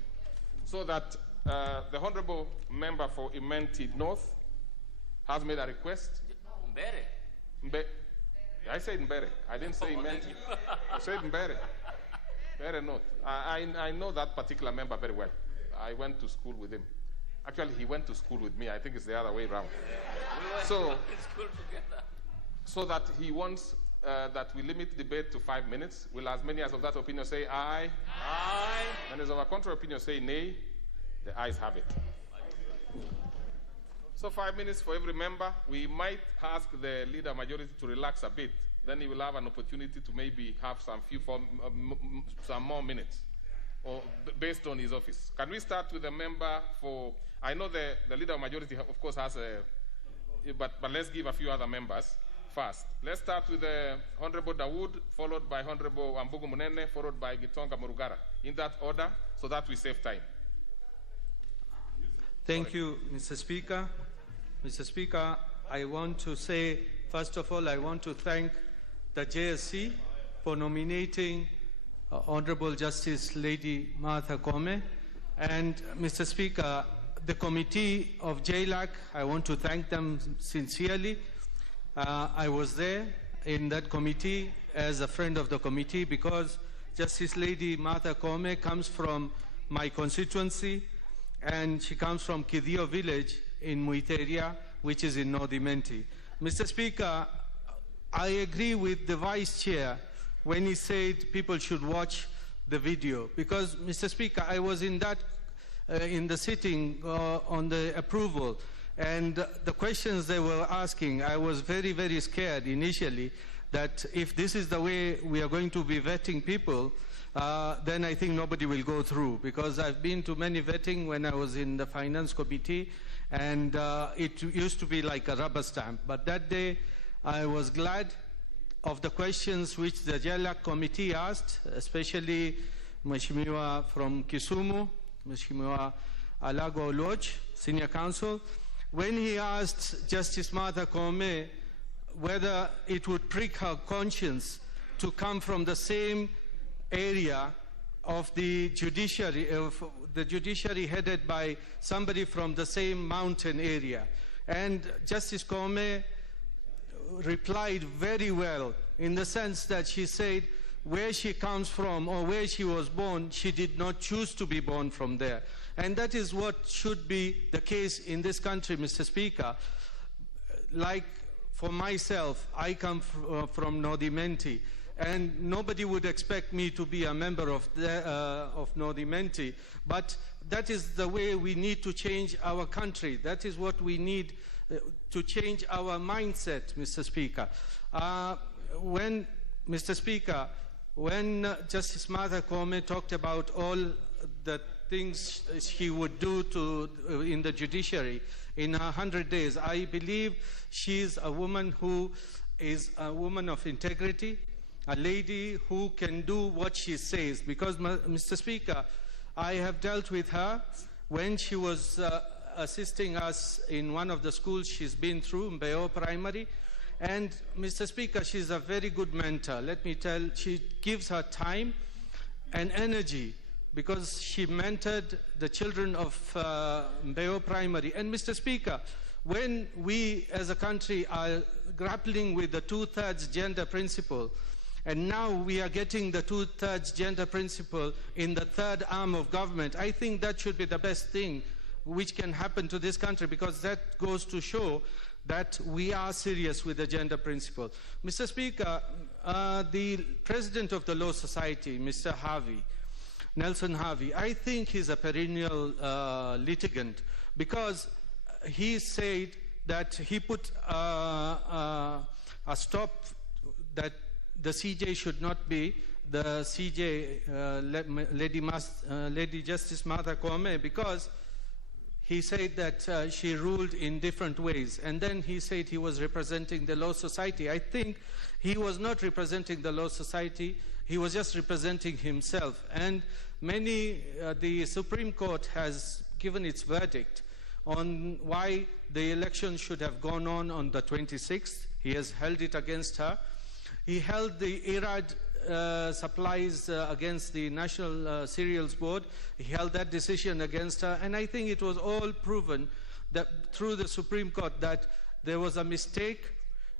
So that the honorable member for Imenti North has made a request. Mbere. I said Mbere. I didn't say Imenti. I said Mbere. Mbere North. I know that particular member very well. I went to school with him. Actually, he went to school with me. I think it's the other way around. So that he wants that we limit debate to 5 minutes. Will as many as of that opinion say aye? Aye. And as of a contrary opinion say nay? The ayes have it. So 5 minutes for every member. We might ask the leader majority to relax a bit. Then he will have an opportunity to maybe have some more minutes, or based on his office. Can we start with the member for? I know the leader majority, of course, has a. But let's give a few other members first. Let's start with Honorable Dawood, followed by Honorable Ambugu Munene, followed by Gitonga Murugara. In that order, so that we save time. Thank you, Mr. Speaker. Mr. Speaker, I want to say, first of all, I want to thank the JSC for nominating Honorable Justice Lady Martha Koome. And Mr. Speaker, the committee of JLAC, I want to thank them sincerely. I was there in that committee as a friend of the committee because Justice Lady Martha Koome comes from my constituency, and she comes from Kidio village in Muiteria, which is in North Imenti. Mr. Speaker, I agree with the Vice Chair when he said people should watch the video because, Mr. Speaker, I was in that in the sitting on the approval. And the questions they were asking, I was very, very scared initially that if this is the way we are going to be vetting people, then I think nobody will go through, because I've been to many vetting when I was in the finance committee, and it used to be like a rubber stamp. But that day, I was glad of the questions which the JLAC committee asked, especially Mheshimiwa from Kisumu, Mheshimiwa Alago Lodge, Senior Counsel, when he asked Justice Martha Koome whether it would prick her conscience to come from the same area of the judiciary headed by somebody from the same mountain area. And Justice Koome replied very well, in the sense that she said where she comes from or where she was born, she did not choose to be born from there. And that is what should be the case in this country, Mr. Speaker. Like for myself, I come from Nordimenti, and nobody would expect me to be a member of Nordimenti, but that is the way we need to change our country. That is what we need to change our mindset, Mr. Speaker. Mr. Speaker, when Justice Martha Koome talked about all the things she would do in the judiciary in her 100 days, I believe she's a woman who is a woman of integrity, a lady who can do what she says. Because, Mr. Speaker, I have dealt with her when she was assisting us in one of the schools she's been through, Mbeo Primary. And, Mr. Speaker, she's a very good mentor. Let me tell, she gives her time and energy, because she mentored the children of Mbeo Primary. And, Mr. Speaker, when we as a country are grappling with the two-thirds gender principle, and now we are getting the two-thirds gender principle in the third arm of government, I think that should be the best thing which can happen to this country, because that goes to show that we are serious with the gender principle. Mr. Speaker, the president of the Law Society, Mr. Harvey, Nelson Harvey, I think he's a perennial litigant, because he said that he put a stop that the CJ should not be the CJ, Lady Justice Martha Koome, because he said that she ruled in different ways. And then he said he was representing the Law Society. I think he was not representing the Law Society. He was just representing himself. And the Supreme Court has given its verdict on why the election should have gone on the 26th. He has held it against her. He held the IRAD supplies against the National Cereals Board. He held that decision against her, and I think it was all proven that through the Supreme Court that there was a mistake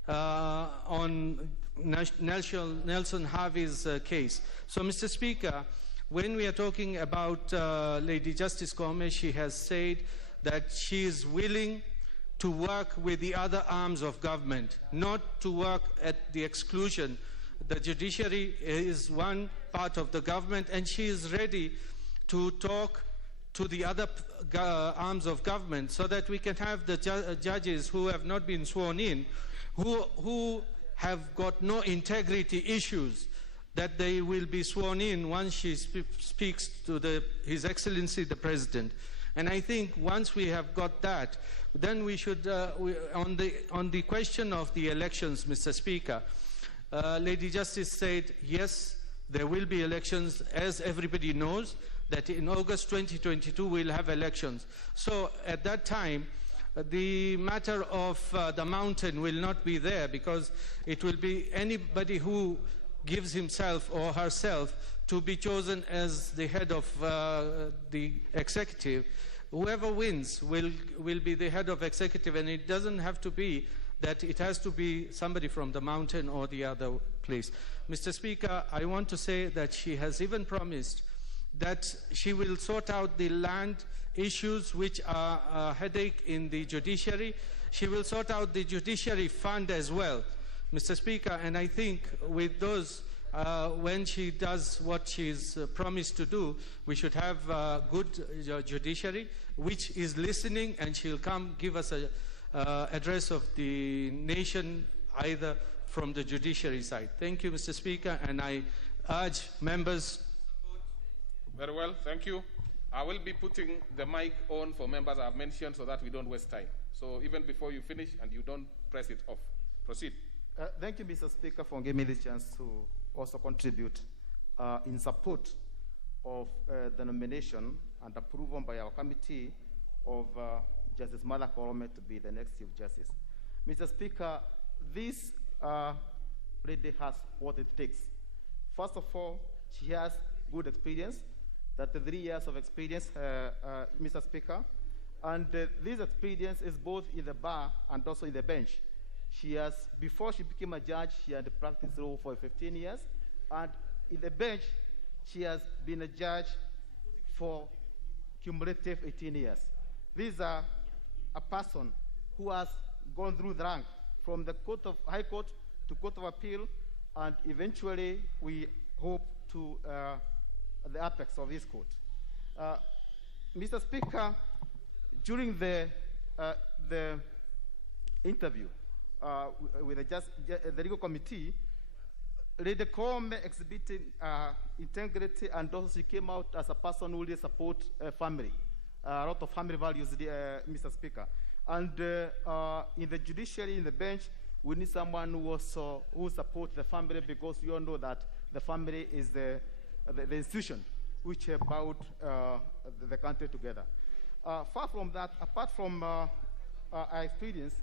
on Nelson Harvey's case. So, Mr. Speaker, when we are talking about Lady Justice Koome, she has said that she is willing to work with the other arms of government, not to work at the exclusion. The judiciary is one part of the government, and she is ready to talk to the other arms of government so that we can have the judges who have not been sworn in, who have got no integrity issues, that they will be sworn in once she speaks to His Excellency the President. And I think once we have got that, then we should, on the question of the elections, Mr. Speaker, Lady Justice said, yes, there will be elections, as everybody knows, that in August 2022 we'll have elections. So at that time, the matter of the mountain will not be there, because it will be anybody who gives himself or herself to be chosen as the head of the executive. Whoever wins will be the head of executive, and it doesn't have to be that it has to be somebody from the mountain or the other place. Mr. Speaker, I want to say that she has even promised that she will sort out the land issues which are a headache in the judiciary. She will sort out the judiciary fund as well, Mr. Speaker, and I think with those when she does what she's promised to do, we should have a good judiciary, which is listening, and she'll come give us a address of the nation, either from the judiciary side. Thank you, Mr. Speaker, and I urge members. Very well, thank you. I will be putting the mic on for members I've mentioned so that we don't waste time. So even before you finish and you don't press it off. Proceed. Thank you, Mr. Speaker, for giving me this chance to also contribute in support of the nomination and approval by our committee of Justice Martha Koome to be the next Chief Justice. Mr. Speaker, this lady has what it takes. First of all, she has good experience, that 3 years of experience, Mr. Speaker, and this experience is both in the bar and also in the bench. She has, before she became a judge, she had practiced law for 15 years, and in the bench, she has been a judge for cumulative 18 years. These are a person who has gone through the rank from the High Court to Court of Appeal, and eventually we hope to the apex of this court. Mr. Speaker, during the interview with the legal committee, Lady Koome exhibited integrity, and also she came out as a person who really supports family, a lot of family values, Mr. Speaker. And in the judiciary, in the bench, we need someone who supports the family, because you all know that the family is the institution which bound the country together. Far from that, apart from our experience,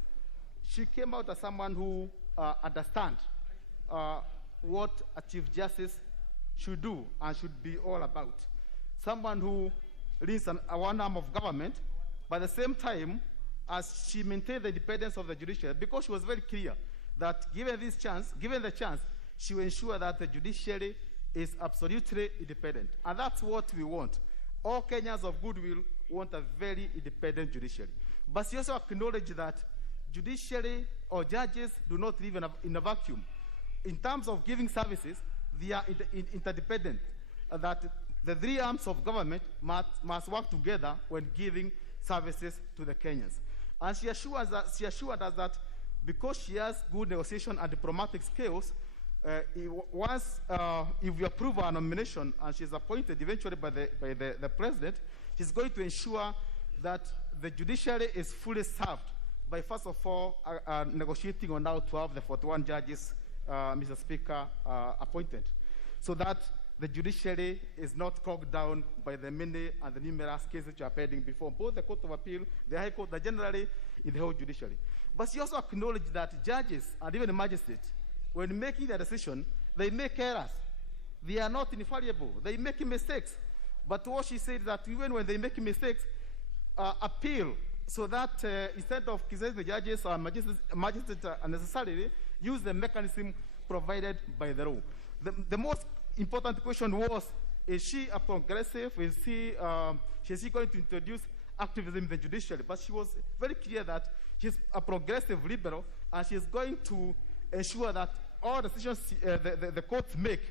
she came out as someone who understands what a Chief Justice should do and should be all about. Someone who leads one arm of government, but at the same time, as she maintained the independence of the judiciary, because she was very clear that given the chance, she will ensure that the judiciary is absolutely independent. And that's what we want. All Kenyans of goodwill want a very independent judiciary. But she also acknowledged that judiciary or judges do not live in a vacuum. In terms of giving services, they are interdependent, that the three arms of government must work together when giving services to the Kenyans. And she assured us that because she has good negotiation and diplomatic skills, if we approve her nomination and she's appointed eventually by the president, she's going to ensure that the judiciary is fully served by, first of all, negotiating on how to have the 41 judges, Mr. Speaker, appointed, so that the judiciary is not clogged down by the many and the numerous cases which are pending before both the Court of Appeal, the High Court, and generally in the whole judiciary. But she also acknowledged that judges and even the magistrates, when making their decision, they make errors. They are not infallible. They make mistakes. But what she said is that even when they make mistakes, appeal, so that instead of criticizing the judges or magistrates unnecessarily, use the mechanism provided by the law. The most important question was, is she a progressive? Is she going to introduce activism in the judiciary? But she was very clear that she's a progressive liberal, and she's going to ensure that all decisions the courts make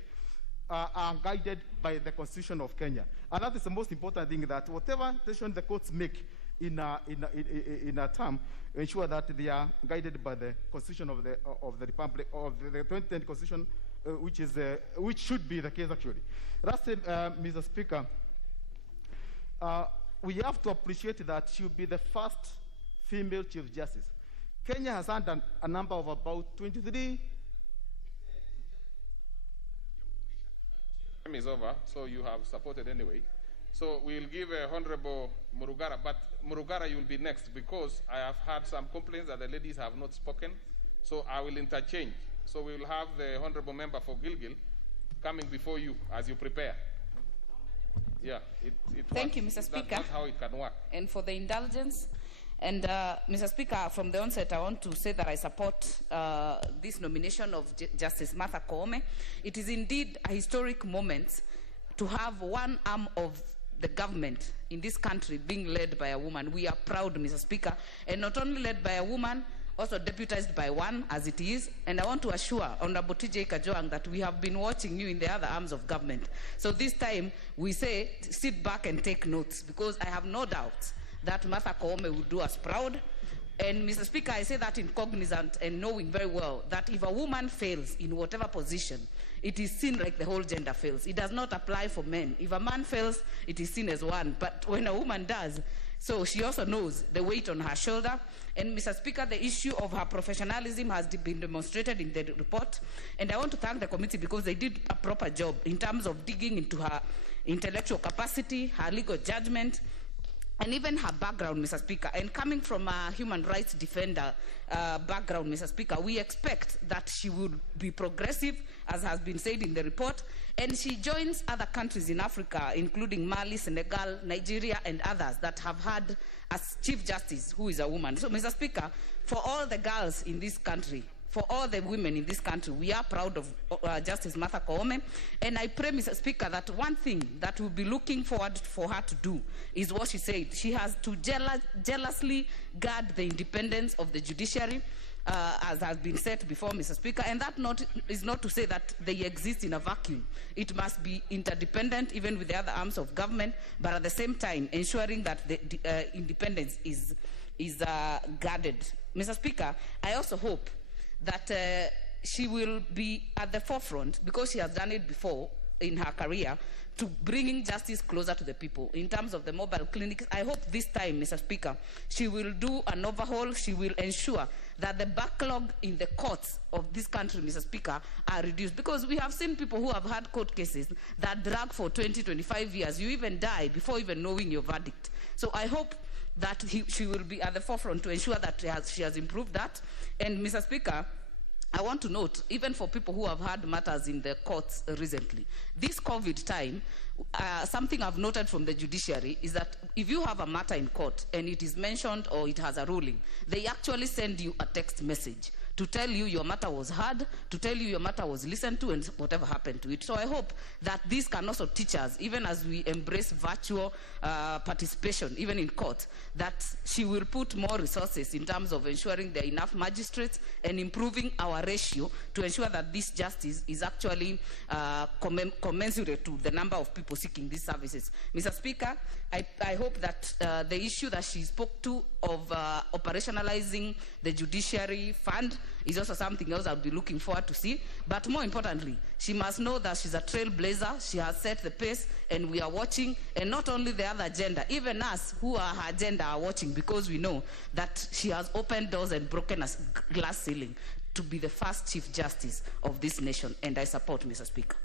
are guided by the Constitution of Kenya. And that is the most important thing, that whatever decision the courts make in a term, ensure that they are guided by the Constitution of the Republic, of the 2010 Constitution, which should be the case actually. Lastly, Mr. Speaker, we have to appreciate that she will be the first female Chief Justice. Kenya has had a number of about 23. Time is over, so you have supported anyway. So we'll give Honorable Murugara, but Murugara, you'll be next, because I have had some complaints that the ladies have not spoken. So I will interchange. So we will have the Honorable Member for Gilgil coming before you as you prepare. Yeah, Thank you, Mr. Speaker. That's how it can work. And for the indulgence. And Mr. Speaker, from the onset, I want to say that I support this nomination of Justice Martha Koome. It is indeed a historic moment to have one arm of the government in this country being led by a woman. We are proud, Mr. Speaker, and not only led by a woman, also deputized by one as it is. And I want to assure Honorable TJ Kajoang that we have been watching you in the other arms of government. So this time we say sit back and take notes, because I have no doubt that Martha Koome will do us proud. And Mr. Speaker, I say that in cognizant and knowing very well that if a woman fails in whatever position, it is seen like the whole gender fails. It does not apply for men. If a man fails, it is seen as one. But when a woman does, so she also knows the weight on her shoulder. And Mr. Speaker, the issue of her professionalism has been demonstrated in the report. And I want to thank the committee because they did a proper job in terms of digging into her intellectual capacity, her legal judgment, and even her background, Mr. Speaker. And coming from a human rights defender background, Mr. Speaker, we expect that she will be progressive, as has been said in the report, and she joins other countries in Africa, including Mali, Senegal, Nigeria, and others that have had a Chief Justice who is a woman. So, Mr. Speaker, for all the girls in this country, for all the women in this country, we are proud of Justice Martha Koome. And I pray, Mr. Speaker, that one thing that we'll be looking forward for her to do is what she said. She has to jealously guard the independence of the judiciary, as has been said before, Mr. Speaker. And that is not to say that they exist in a vacuum. It must be interdependent, even with the other arms of government, but at the same time, ensuring that the independence is guarded. Mr. Speaker, I also hope that she will be at the forefront, because she has done it before in her career, to bringing justice closer to the people. In terms of the mobile clinics, I hope this time, Mr. Speaker, she will do an overhaul. She will ensure that the backlog in the courts of this country, Mr. Speaker, are reduced. Because we have seen people who have had court cases that drag for 20, 25 years. You even die before even knowing your verdict. So I hope that she will be at the forefront to ensure that she has improved that. And Mr. Speaker, I want to note, even for people who have had matters in the courts recently, this COVID time, something I've noted from the judiciary is that if you have a matter in court and it is mentioned or it has a ruling, they actually send you a text message to tell you your matter was heard, to tell you your matter was listened to, and whatever happened to it. So I hope that this can also teach us, even as we embrace virtual participation, even in court, that she will put more resources in terms of ensuring there are enough magistrates and improving our ratio to ensure that this justice is actually commensurate to the number of people seeking these services. Mr. Speaker, I hope that the issue that she spoke to of operationalizing the judiciary fund is also something else I'll be looking forward to see. But more importantly, she must know that she's a trailblazer. She has set the pace, and we are watching. And not only the other gender, even us who are her gender are watching, because we know that she has opened doors and broken a glass ceiling to be the first Chief Justice of this nation. And I support, Mr. Speaker.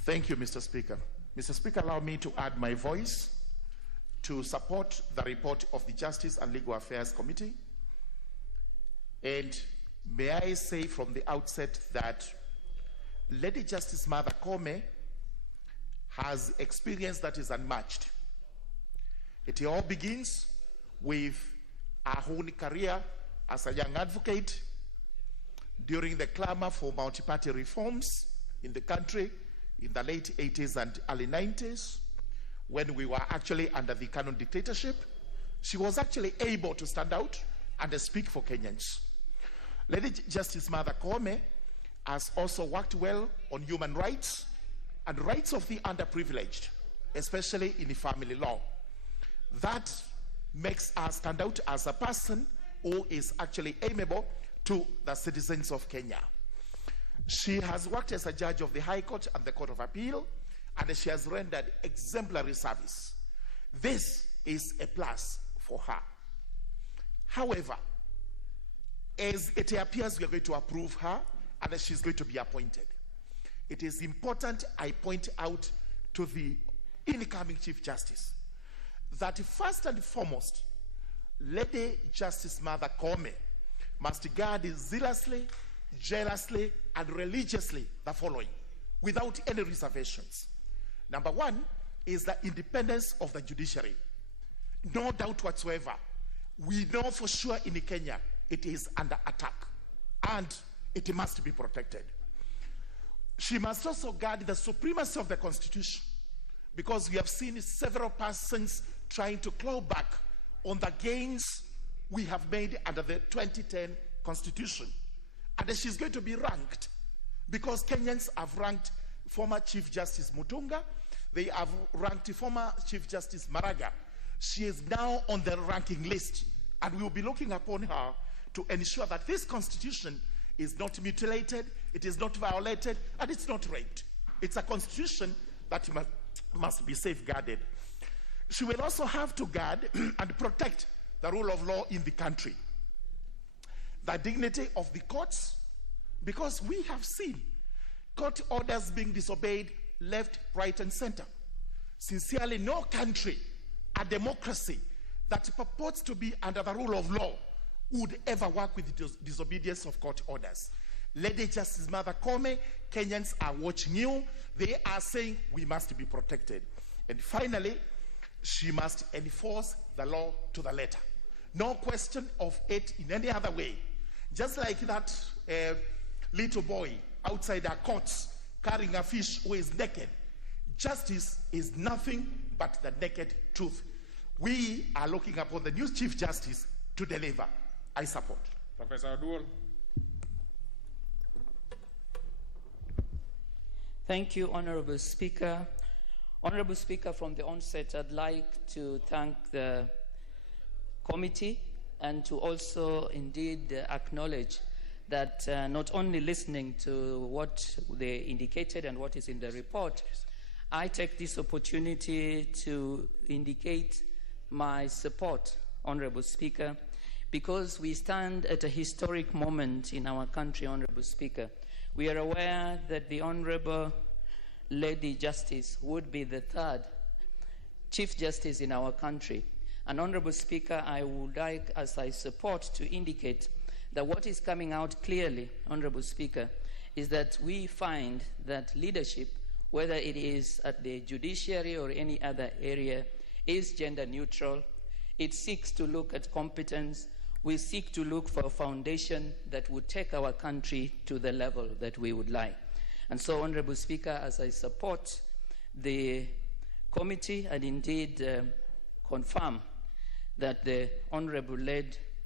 Thank you, Mr. Speaker. Mr. Speaker, allow me to add my voice to support the report of the Justice and Legal Affairs Committee. And may I say from the outset that Lady Justice Martha Koome has experience that is unmatched. It all begins with her own career as a young advocate during the clamor for multi-party reforms in the country in the late 80s and early 90s, when we were actually under the Canon dictatorship. She was actually able to stand out and speak for Kenyans. Lady Justice Martha Koome has also worked well on human rights and rights of the underprivileged, especially in the family law. That makes her stand out as a person who is actually amiable to the citizens of Kenya. She has worked as a judge of the High Court and the Court of Appeal, and she has rendered exemplary service. This is a plus for her. However, as it appears we are going to approve her and she's going to be appointed, it is important I point out to the incoming Chief Justice that first and foremost, Lady Justice Martha Koome must guard zealously, jealously, and religiously the following, without any reservations. Number one is the independence of the judiciary. No doubt whatsoever. We know for sure in Kenya it is under attack and it must be protected. She must also guard the supremacy of the Constitution, because we have seen several persons trying to claw back on the gains we have made under the 2010 Constitution. And she's going to be ranked because Kenyans have ranked former Chief Justice Mutunga. They have ranked former Chief Justice Maraga. She is now on the ranking list, and we will be looking upon her to ensure that this Constitution is not mutilated, it is not violated, and it's not raped. It's a Constitution that must be safeguarded. She will also have to guard and protect the rule of law in the country, the dignity of the courts, because we have seen court orders being disobeyed left, right, and center. Sincerely, no country, a democracy that purports to be under the rule of law would ever work with the disobedience of court orders. Lady Justice Martha Koome, Kenyans are watching you. They are saying we must be protected. And finally, she must enforce the law to the letter. No question of it in any other way. Just like that little boy outside our courts carrying a fish who is naked. Justice is nothing but the naked truth. We are looking upon the new Chief Justice to deliver. I support. Professor Oduol. Thank you, Honorable Speaker. Honorable Speaker, from the onset, I'd like to thank the committee and to also indeed acknowledge that not only listening to what they indicated and what is in the report, I take this opportunity to indicate my support, Honorable Speaker, because we stand at a historic moment in our country, Honorable Speaker. We are aware that the Honorable Lady Justice would be the third Chief Justice in our country. And Honorable Speaker, I would like, as I support, to indicate that what is coming out clearly, Honorable Speaker, is that we find that leadership, whether it is at the judiciary or any other area, is gender neutral. It seeks to look at competence. We seek to look for a foundation that would take our country to the level that we would like. And so, Honorable Speaker, as I support the committee and indeed confirm that the Honorable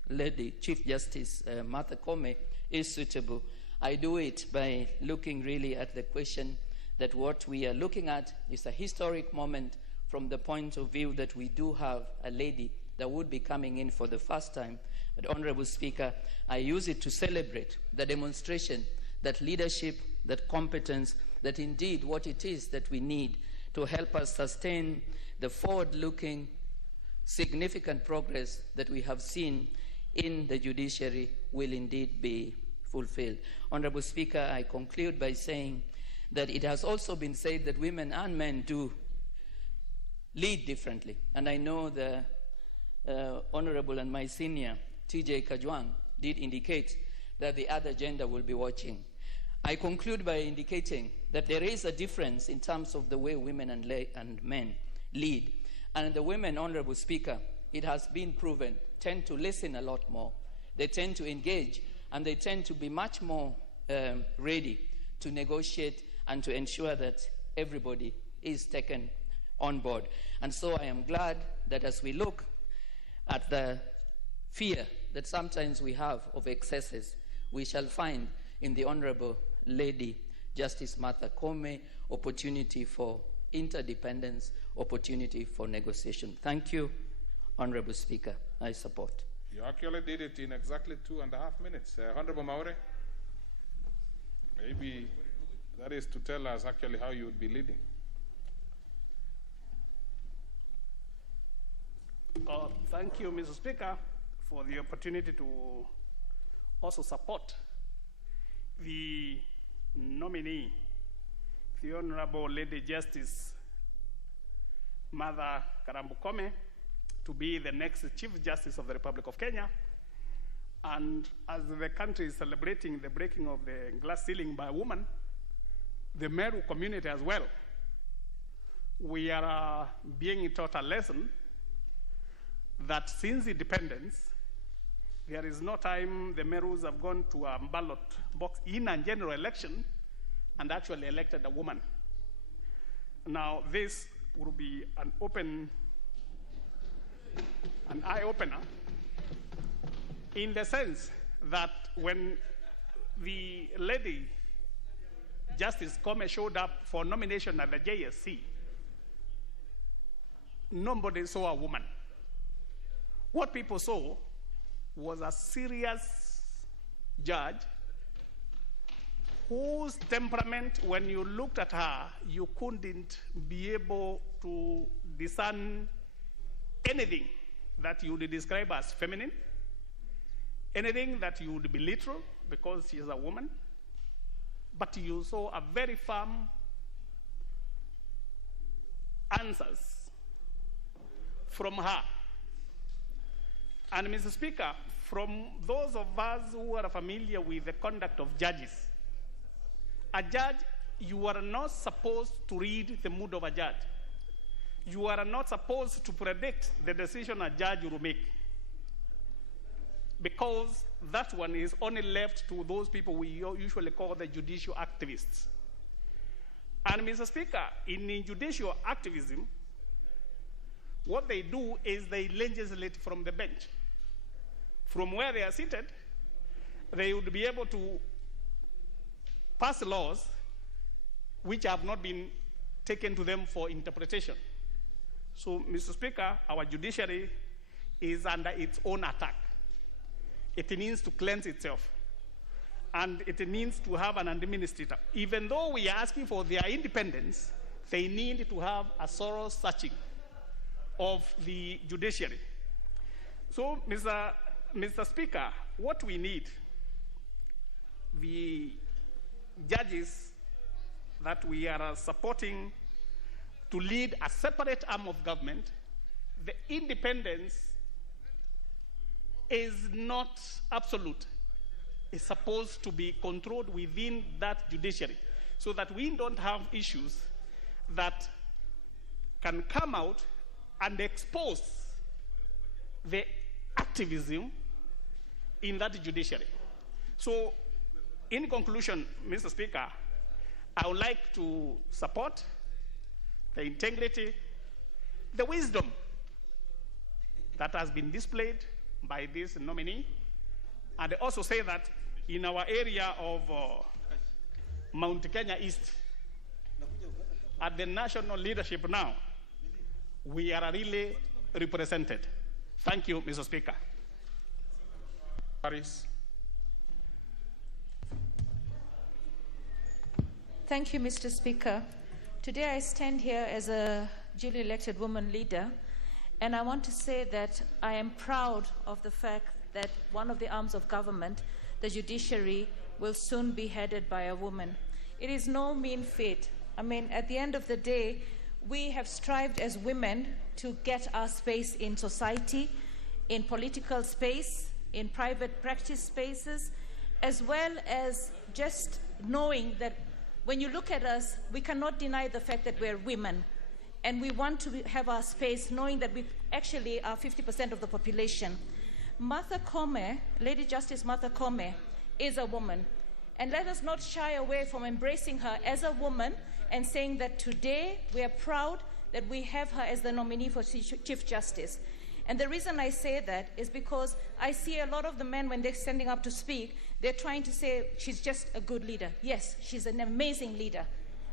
Lady Chief Justice Martha Koome is suitable, I do it by looking really at the question that what we are looking at is a historic moment from the point of view that we do have a lady that would be coming in for the first time. But Honorable Speaker, I use it to celebrate the demonstration that leadership, that competence, that indeed what it is that we need to help us sustain the forward-looking significant progress that we have seen in the judiciary will indeed be fulfilled. Honorable Speaker, I conclude by saying that it has also been said that women and men do lead differently. And I know the Honorable and my senior, T.J. Kajwang, did indicate that the other gender will be watching. I conclude by indicating that there is a difference in terms of the way women and men lead. And the women, Honorable Speaker, it has been proven, tend to listen a lot more. They tend to engage, and they tend to be much more ready to negotiate and to ensure that everybody is taken on board. And so I am glad that as we look at the fear that sometimes we have of excesses, we shall find in the Honorable Lady Justice Martha Koome opportunity for interdependence, opportunity for negotiation. Thank you, Honorable Speaker. I support. You actually did it in exactly 2.5 minutes. Honorable Maure, maybe that is to tell us actually how you would be leading. Thank you, Mr. Speaker, for the opportunity to also support the nominee, the Honorable Lady Justice Martha Koome, to be the next Chief Justice of the Republic of Kenya. And as the country is celebrating the breaking of the glass ceiling by a woman, the Meru community as well, we are being taught a lesson that since independence, there is no time the Merus have gone to a ballot box in a general election and actually elected a woman. Now, this will be an open an eye-opener, in the sense that when the lady Justice Koome showed up for nomination at the JSC, nobody saw a woman. What people saw was a serious judge whose temperament, when you looked at her, you couldn't be able to discern anything that you would describe as feminine, anything that you would belittle because she is a woman, but you saw a very firm answers from her. And Mr. Speaker, from those of us who are familiar with the conduct of judges, a judge, you are not supposed to read the mood of a judge. You are not supposed to predict the decision a judge will make, because that one is only left to those people we usually call the judicial activists. And Mr. Speaker, in judicial activism, what they do is they legislate from the bench. From where they are seated, they would be able to pass laws which have not been taken to them for interpretation. So, Mr. Speaker, our judiciary is under its own attack. It needs to cleanse itself, and it needs to have an administrator. Even though we are asking for their independence, they need to have a thorough searching of the judiciary. So, Mr. Speaker, what we need, the judges that we are supporting to lead a separate arm of government, the independence is not absolute. It's supposed to be controlled within that judiciary so that we don't have issues that can come out and expose the activism in that judiciary. So, in conclusion, Mr. Speaker, I would like to support the integrity, the wisdom that has been displayed by this nominee, and also say that in our area of Mount Kenya East, at the national leadership now, we are really represented. Thank you, Mr. Speaker. Paris. Thank you, Mr. Speaker. Today I stand here as a duly elected woman leader, and I want to say that I am proud of the fact that one of the arms of government, the judiciary, will soon be headed by a woman. It is no mean feat. I mean, at the end of the day, we have strived as women to get our space in society, in political space, in private practice spaces, as well as just knowing that when you look at us, we cannot deny the fact that we're women. And we want to have our space knowing that we actually are 50% of the population. Martha Koome, Lady Justice Martha Koome, is a woman. And let us not shy away from embracing her as a woman and saying that today we are proud that we have her as the nominee for Chief Justice. And the reason I say that is because I see a lot of the men, when they're standing up to speak, they're trying to say she's just a good leader. Yes, she's an amazing leader.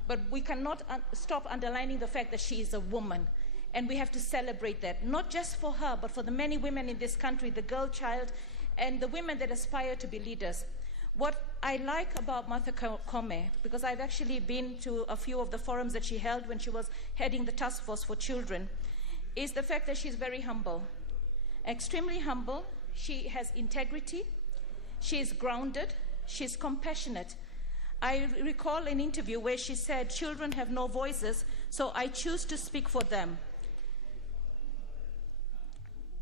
But we cannot stop underlining the fact that she is a woman. And we have to celebrate that, not just for her, but for the many women in this country, the girl child, and the women that aspire to be leaders. What I like about Martha Koome, because I've actually been to a few of the forums that she held when she was heading the task force for children, is the fact that she's very humble, extremely humble. She has integrity, she is grounded, she's compassionate. I recall an interview where she said, "Children have no voices, so I choose to speak for them.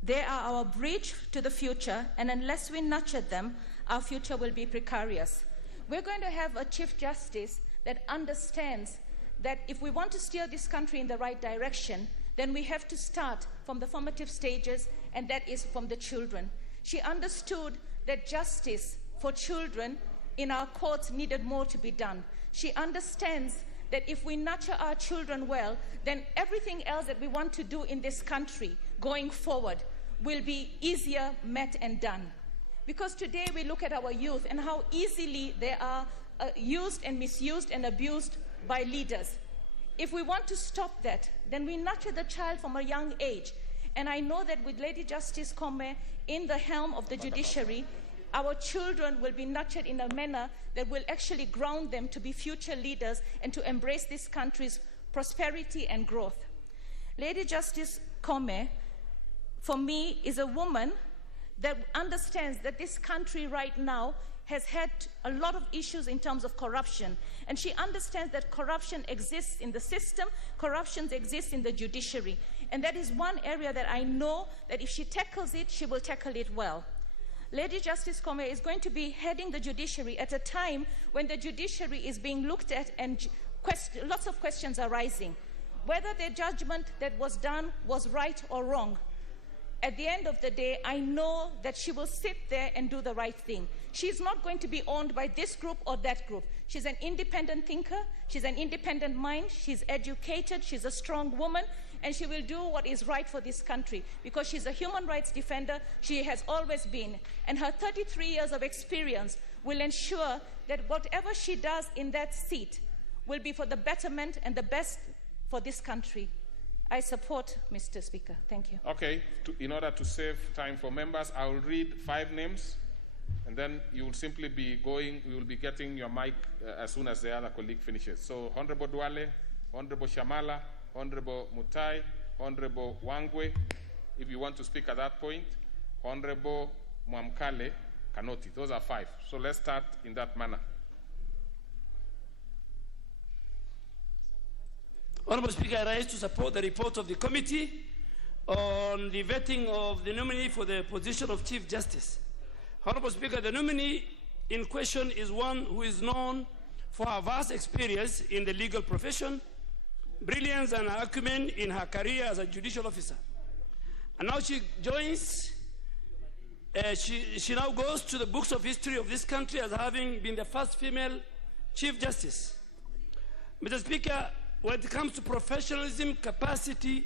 They are our bridge to the future, and unless we nurture them, our future will be precarious." We're going to have a Chief Justice that understands that if we want to steer this country in the right direction, then we have to start from the formative stages, and that is from the children. She understood that justice for children in our courts needed more to be done. She understands that if we nurture our children well, then everything else that we want to do in this country going forward will be easier met and done. Because today we look at our youth and how easily they are used and misused and abused by leaders. If we want to stop that, then we nurture the child from a young age. And I know that with Lady Justice Kome in the helm of the judiciary, our children will be nurtured in a manner that will actually ground them to be future leaders and to embrace this country's prosperity and growth. Lady Justice Kome, for me, is a woman that understands that this country right now has had a lot of issues in terms of corruption. And she understands that corruption exists in the system, corruption exists in the judiciary. And that is one area that I know that if she tackles it, she will tackle it well. Lady Justice Kome is going to be heading the judiciary at a time when the judiciary is being looked at and lots of questions are rising. Whether the judgment that was done was right or wrong. At the end of the day, I know that she will sit there and do the right thing. She's not going to be owned by this group or that group. She's an independent thinker. She's an independent mind. She's educated. She's a strong woman. And she will do what is right for this country because she's a human rights defender. She has always been. And her 33 years of experience will ensure that whatever she does in that seat will be for the betterment and the best for this country. I support, Mr. Speaker. Thank you. Okay. In order to save time for members, I will read 5 names, and then you will simply be going, we will be getting your mic as soon as the other colleague finishes. So, Honorable Duale, Honorable Shamala, Honorable Mutai, Honorable Wangwe, if you want to speak at that point, Honorable Mwamkale Kanoti. Those are 5. So let's start in that manner. Honorable Speaker, I rise to support the report of the committee on the vetting of the nominee for the position of Chief Justice. Honorable Speaker, the nominee in question is one who is known for her vast experience in the legal profession, brilliance and acumen in her career as a judicial officer. And now she joins, she now goes to the books of history of this country as having been the first female Chief Justice. Mr. Speaker, when it comes to professionalism, capacity,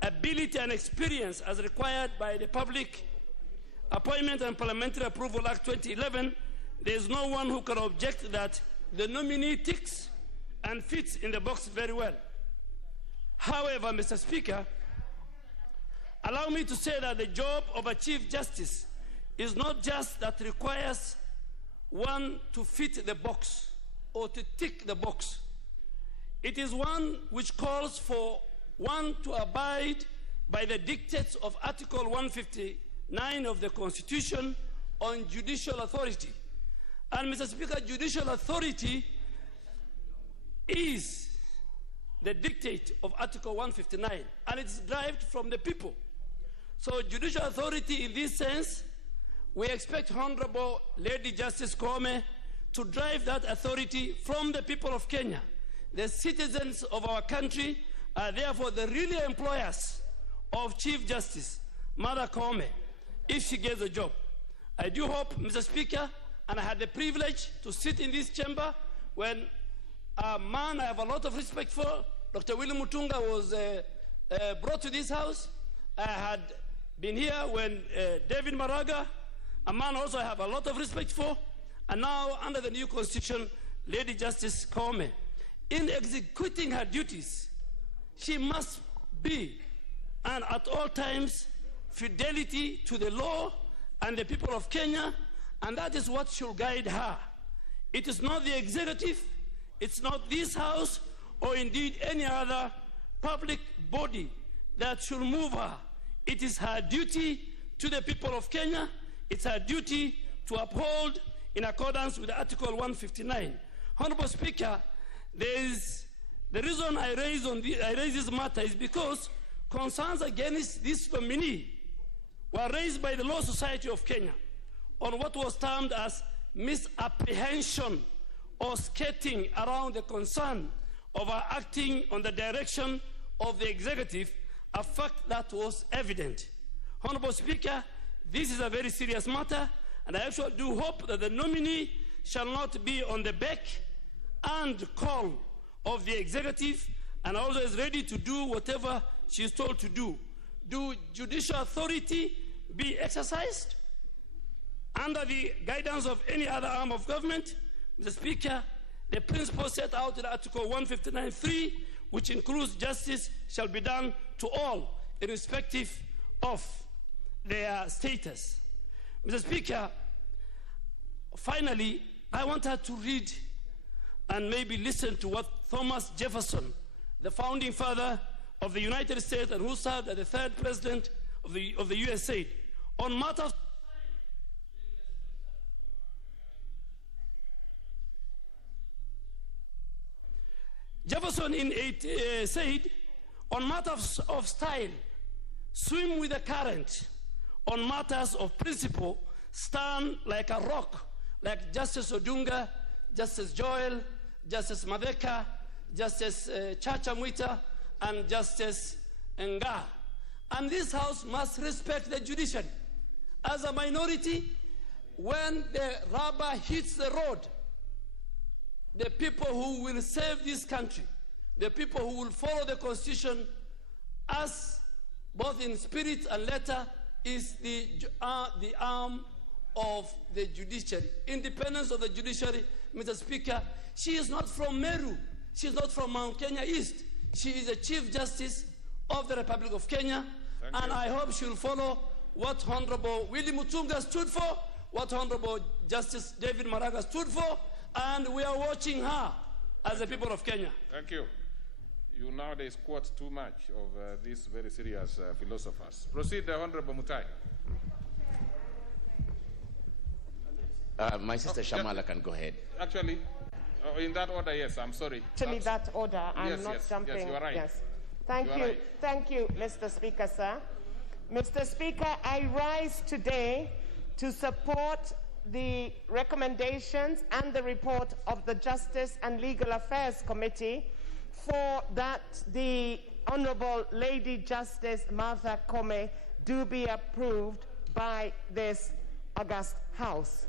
ability, and experience as required by the Public Appointment and Parliamentary Approval Act 2011, there is no one who can object that the nominee ticks and fits in the box very well. However, Mr. Speaker, allow me to say that the job of a Chief Justice is not just that requires one to fit the box or to tick the box. It is one which calls for one to abide by the dictates of Article 159 of the Constitution on judicial authority. And, Mr. Speaker, judicial authority is the dictate of Article 159, and it's derived from the people. So judicial authority in this sense, we expect Honorable Lady Justice Kome to drive that authority from the people of Kenya. The citizens of our country are therefore the real employers of Chief Justice Mother Kome, if she gets a job. I do hope, Mr. Speaker, and I had the privilege to sit in this chamber when a man I have a lot of respect for, Dr. William Mutunga, was brought to this house. I had been here when David Maraga, a man also I have a lot of respect for, and now under the new constitution, Lady Justice Kome. In executing her duties, she must be, and at all times, fidelity to the law and the people of Kenya, and that is what should guide her. It is not the executive, it's not this house, or indeed any other public body that should move her. It is her duty to the people of Kenya. It's her duty to uphold in accordance with Article 159. Honorable Speaker, the reason I raise this matter is because concerns against this nominee were raised by the Law Society of Kenya on what was termed as misapprehension or skating around the concern of our acting on the direction of the executive, a fact that was evident. Honorable Speaker, this is a very serious matter, and I actually do hope that the nominee shall not be on the beck and call of the executive and also is ready to do whatever she is told to do. do judicial authority be exercised under the guidance of any other arm of government? Mr. Speaker, the principle set out in Article 159.3, which includes justice, shall be done to all, irrespective of their status. Mr. Speaker, finally, I want her to read and maybe listen to what Thomas Jefferson, the founding father of the United States and who served as the third president of the US, said on matters. Jefferson said, on matters of style, swim with the current. On matters of principle, stand like a rock, like Justice Odunga, Justice Joel, Justice Madeka, Justice Chacha Mwita, and Justice Nga. And this House must respect the judiciary. As a minority, when the rubber hits the road, the people who will save this country, the people who will follow the Constitution as both in spirit and letter, is the arm of the judiciary. Independence of the judiciary, Mr. Speaker, she is not from Meru. She is not from Mount Kenya East. She is the Chief Justice of the Republic of Kenya. And I hope she will follow what Honorable Willie Mutunga stood for, what Honorable Justice David Maraga stood for, and we are watching her as the people of Kenya. Thank you. You nowadays quote too much of these very serious philosophers. Proceed, Honorable Mutai. My sister Shamala can go ahead. Actually, in that order, yes, I'm sorry. Actually, that order, I'm yes, not jumping. Yes, you are right. Yes. Thank you. Right. Thank you, Mr. Speaker, sir. Mr. Speaker, I rise today to support the recommendations and the report of the Justice and Legal Affairs Committee for that the Honorable Lady Justice Martha Koome do be approved by this august House.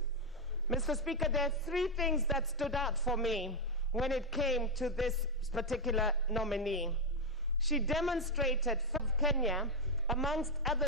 Mr. Speaker, there are three things that stood out for me when it came to this particular nominee. She demonstrated for Kenya, amongst other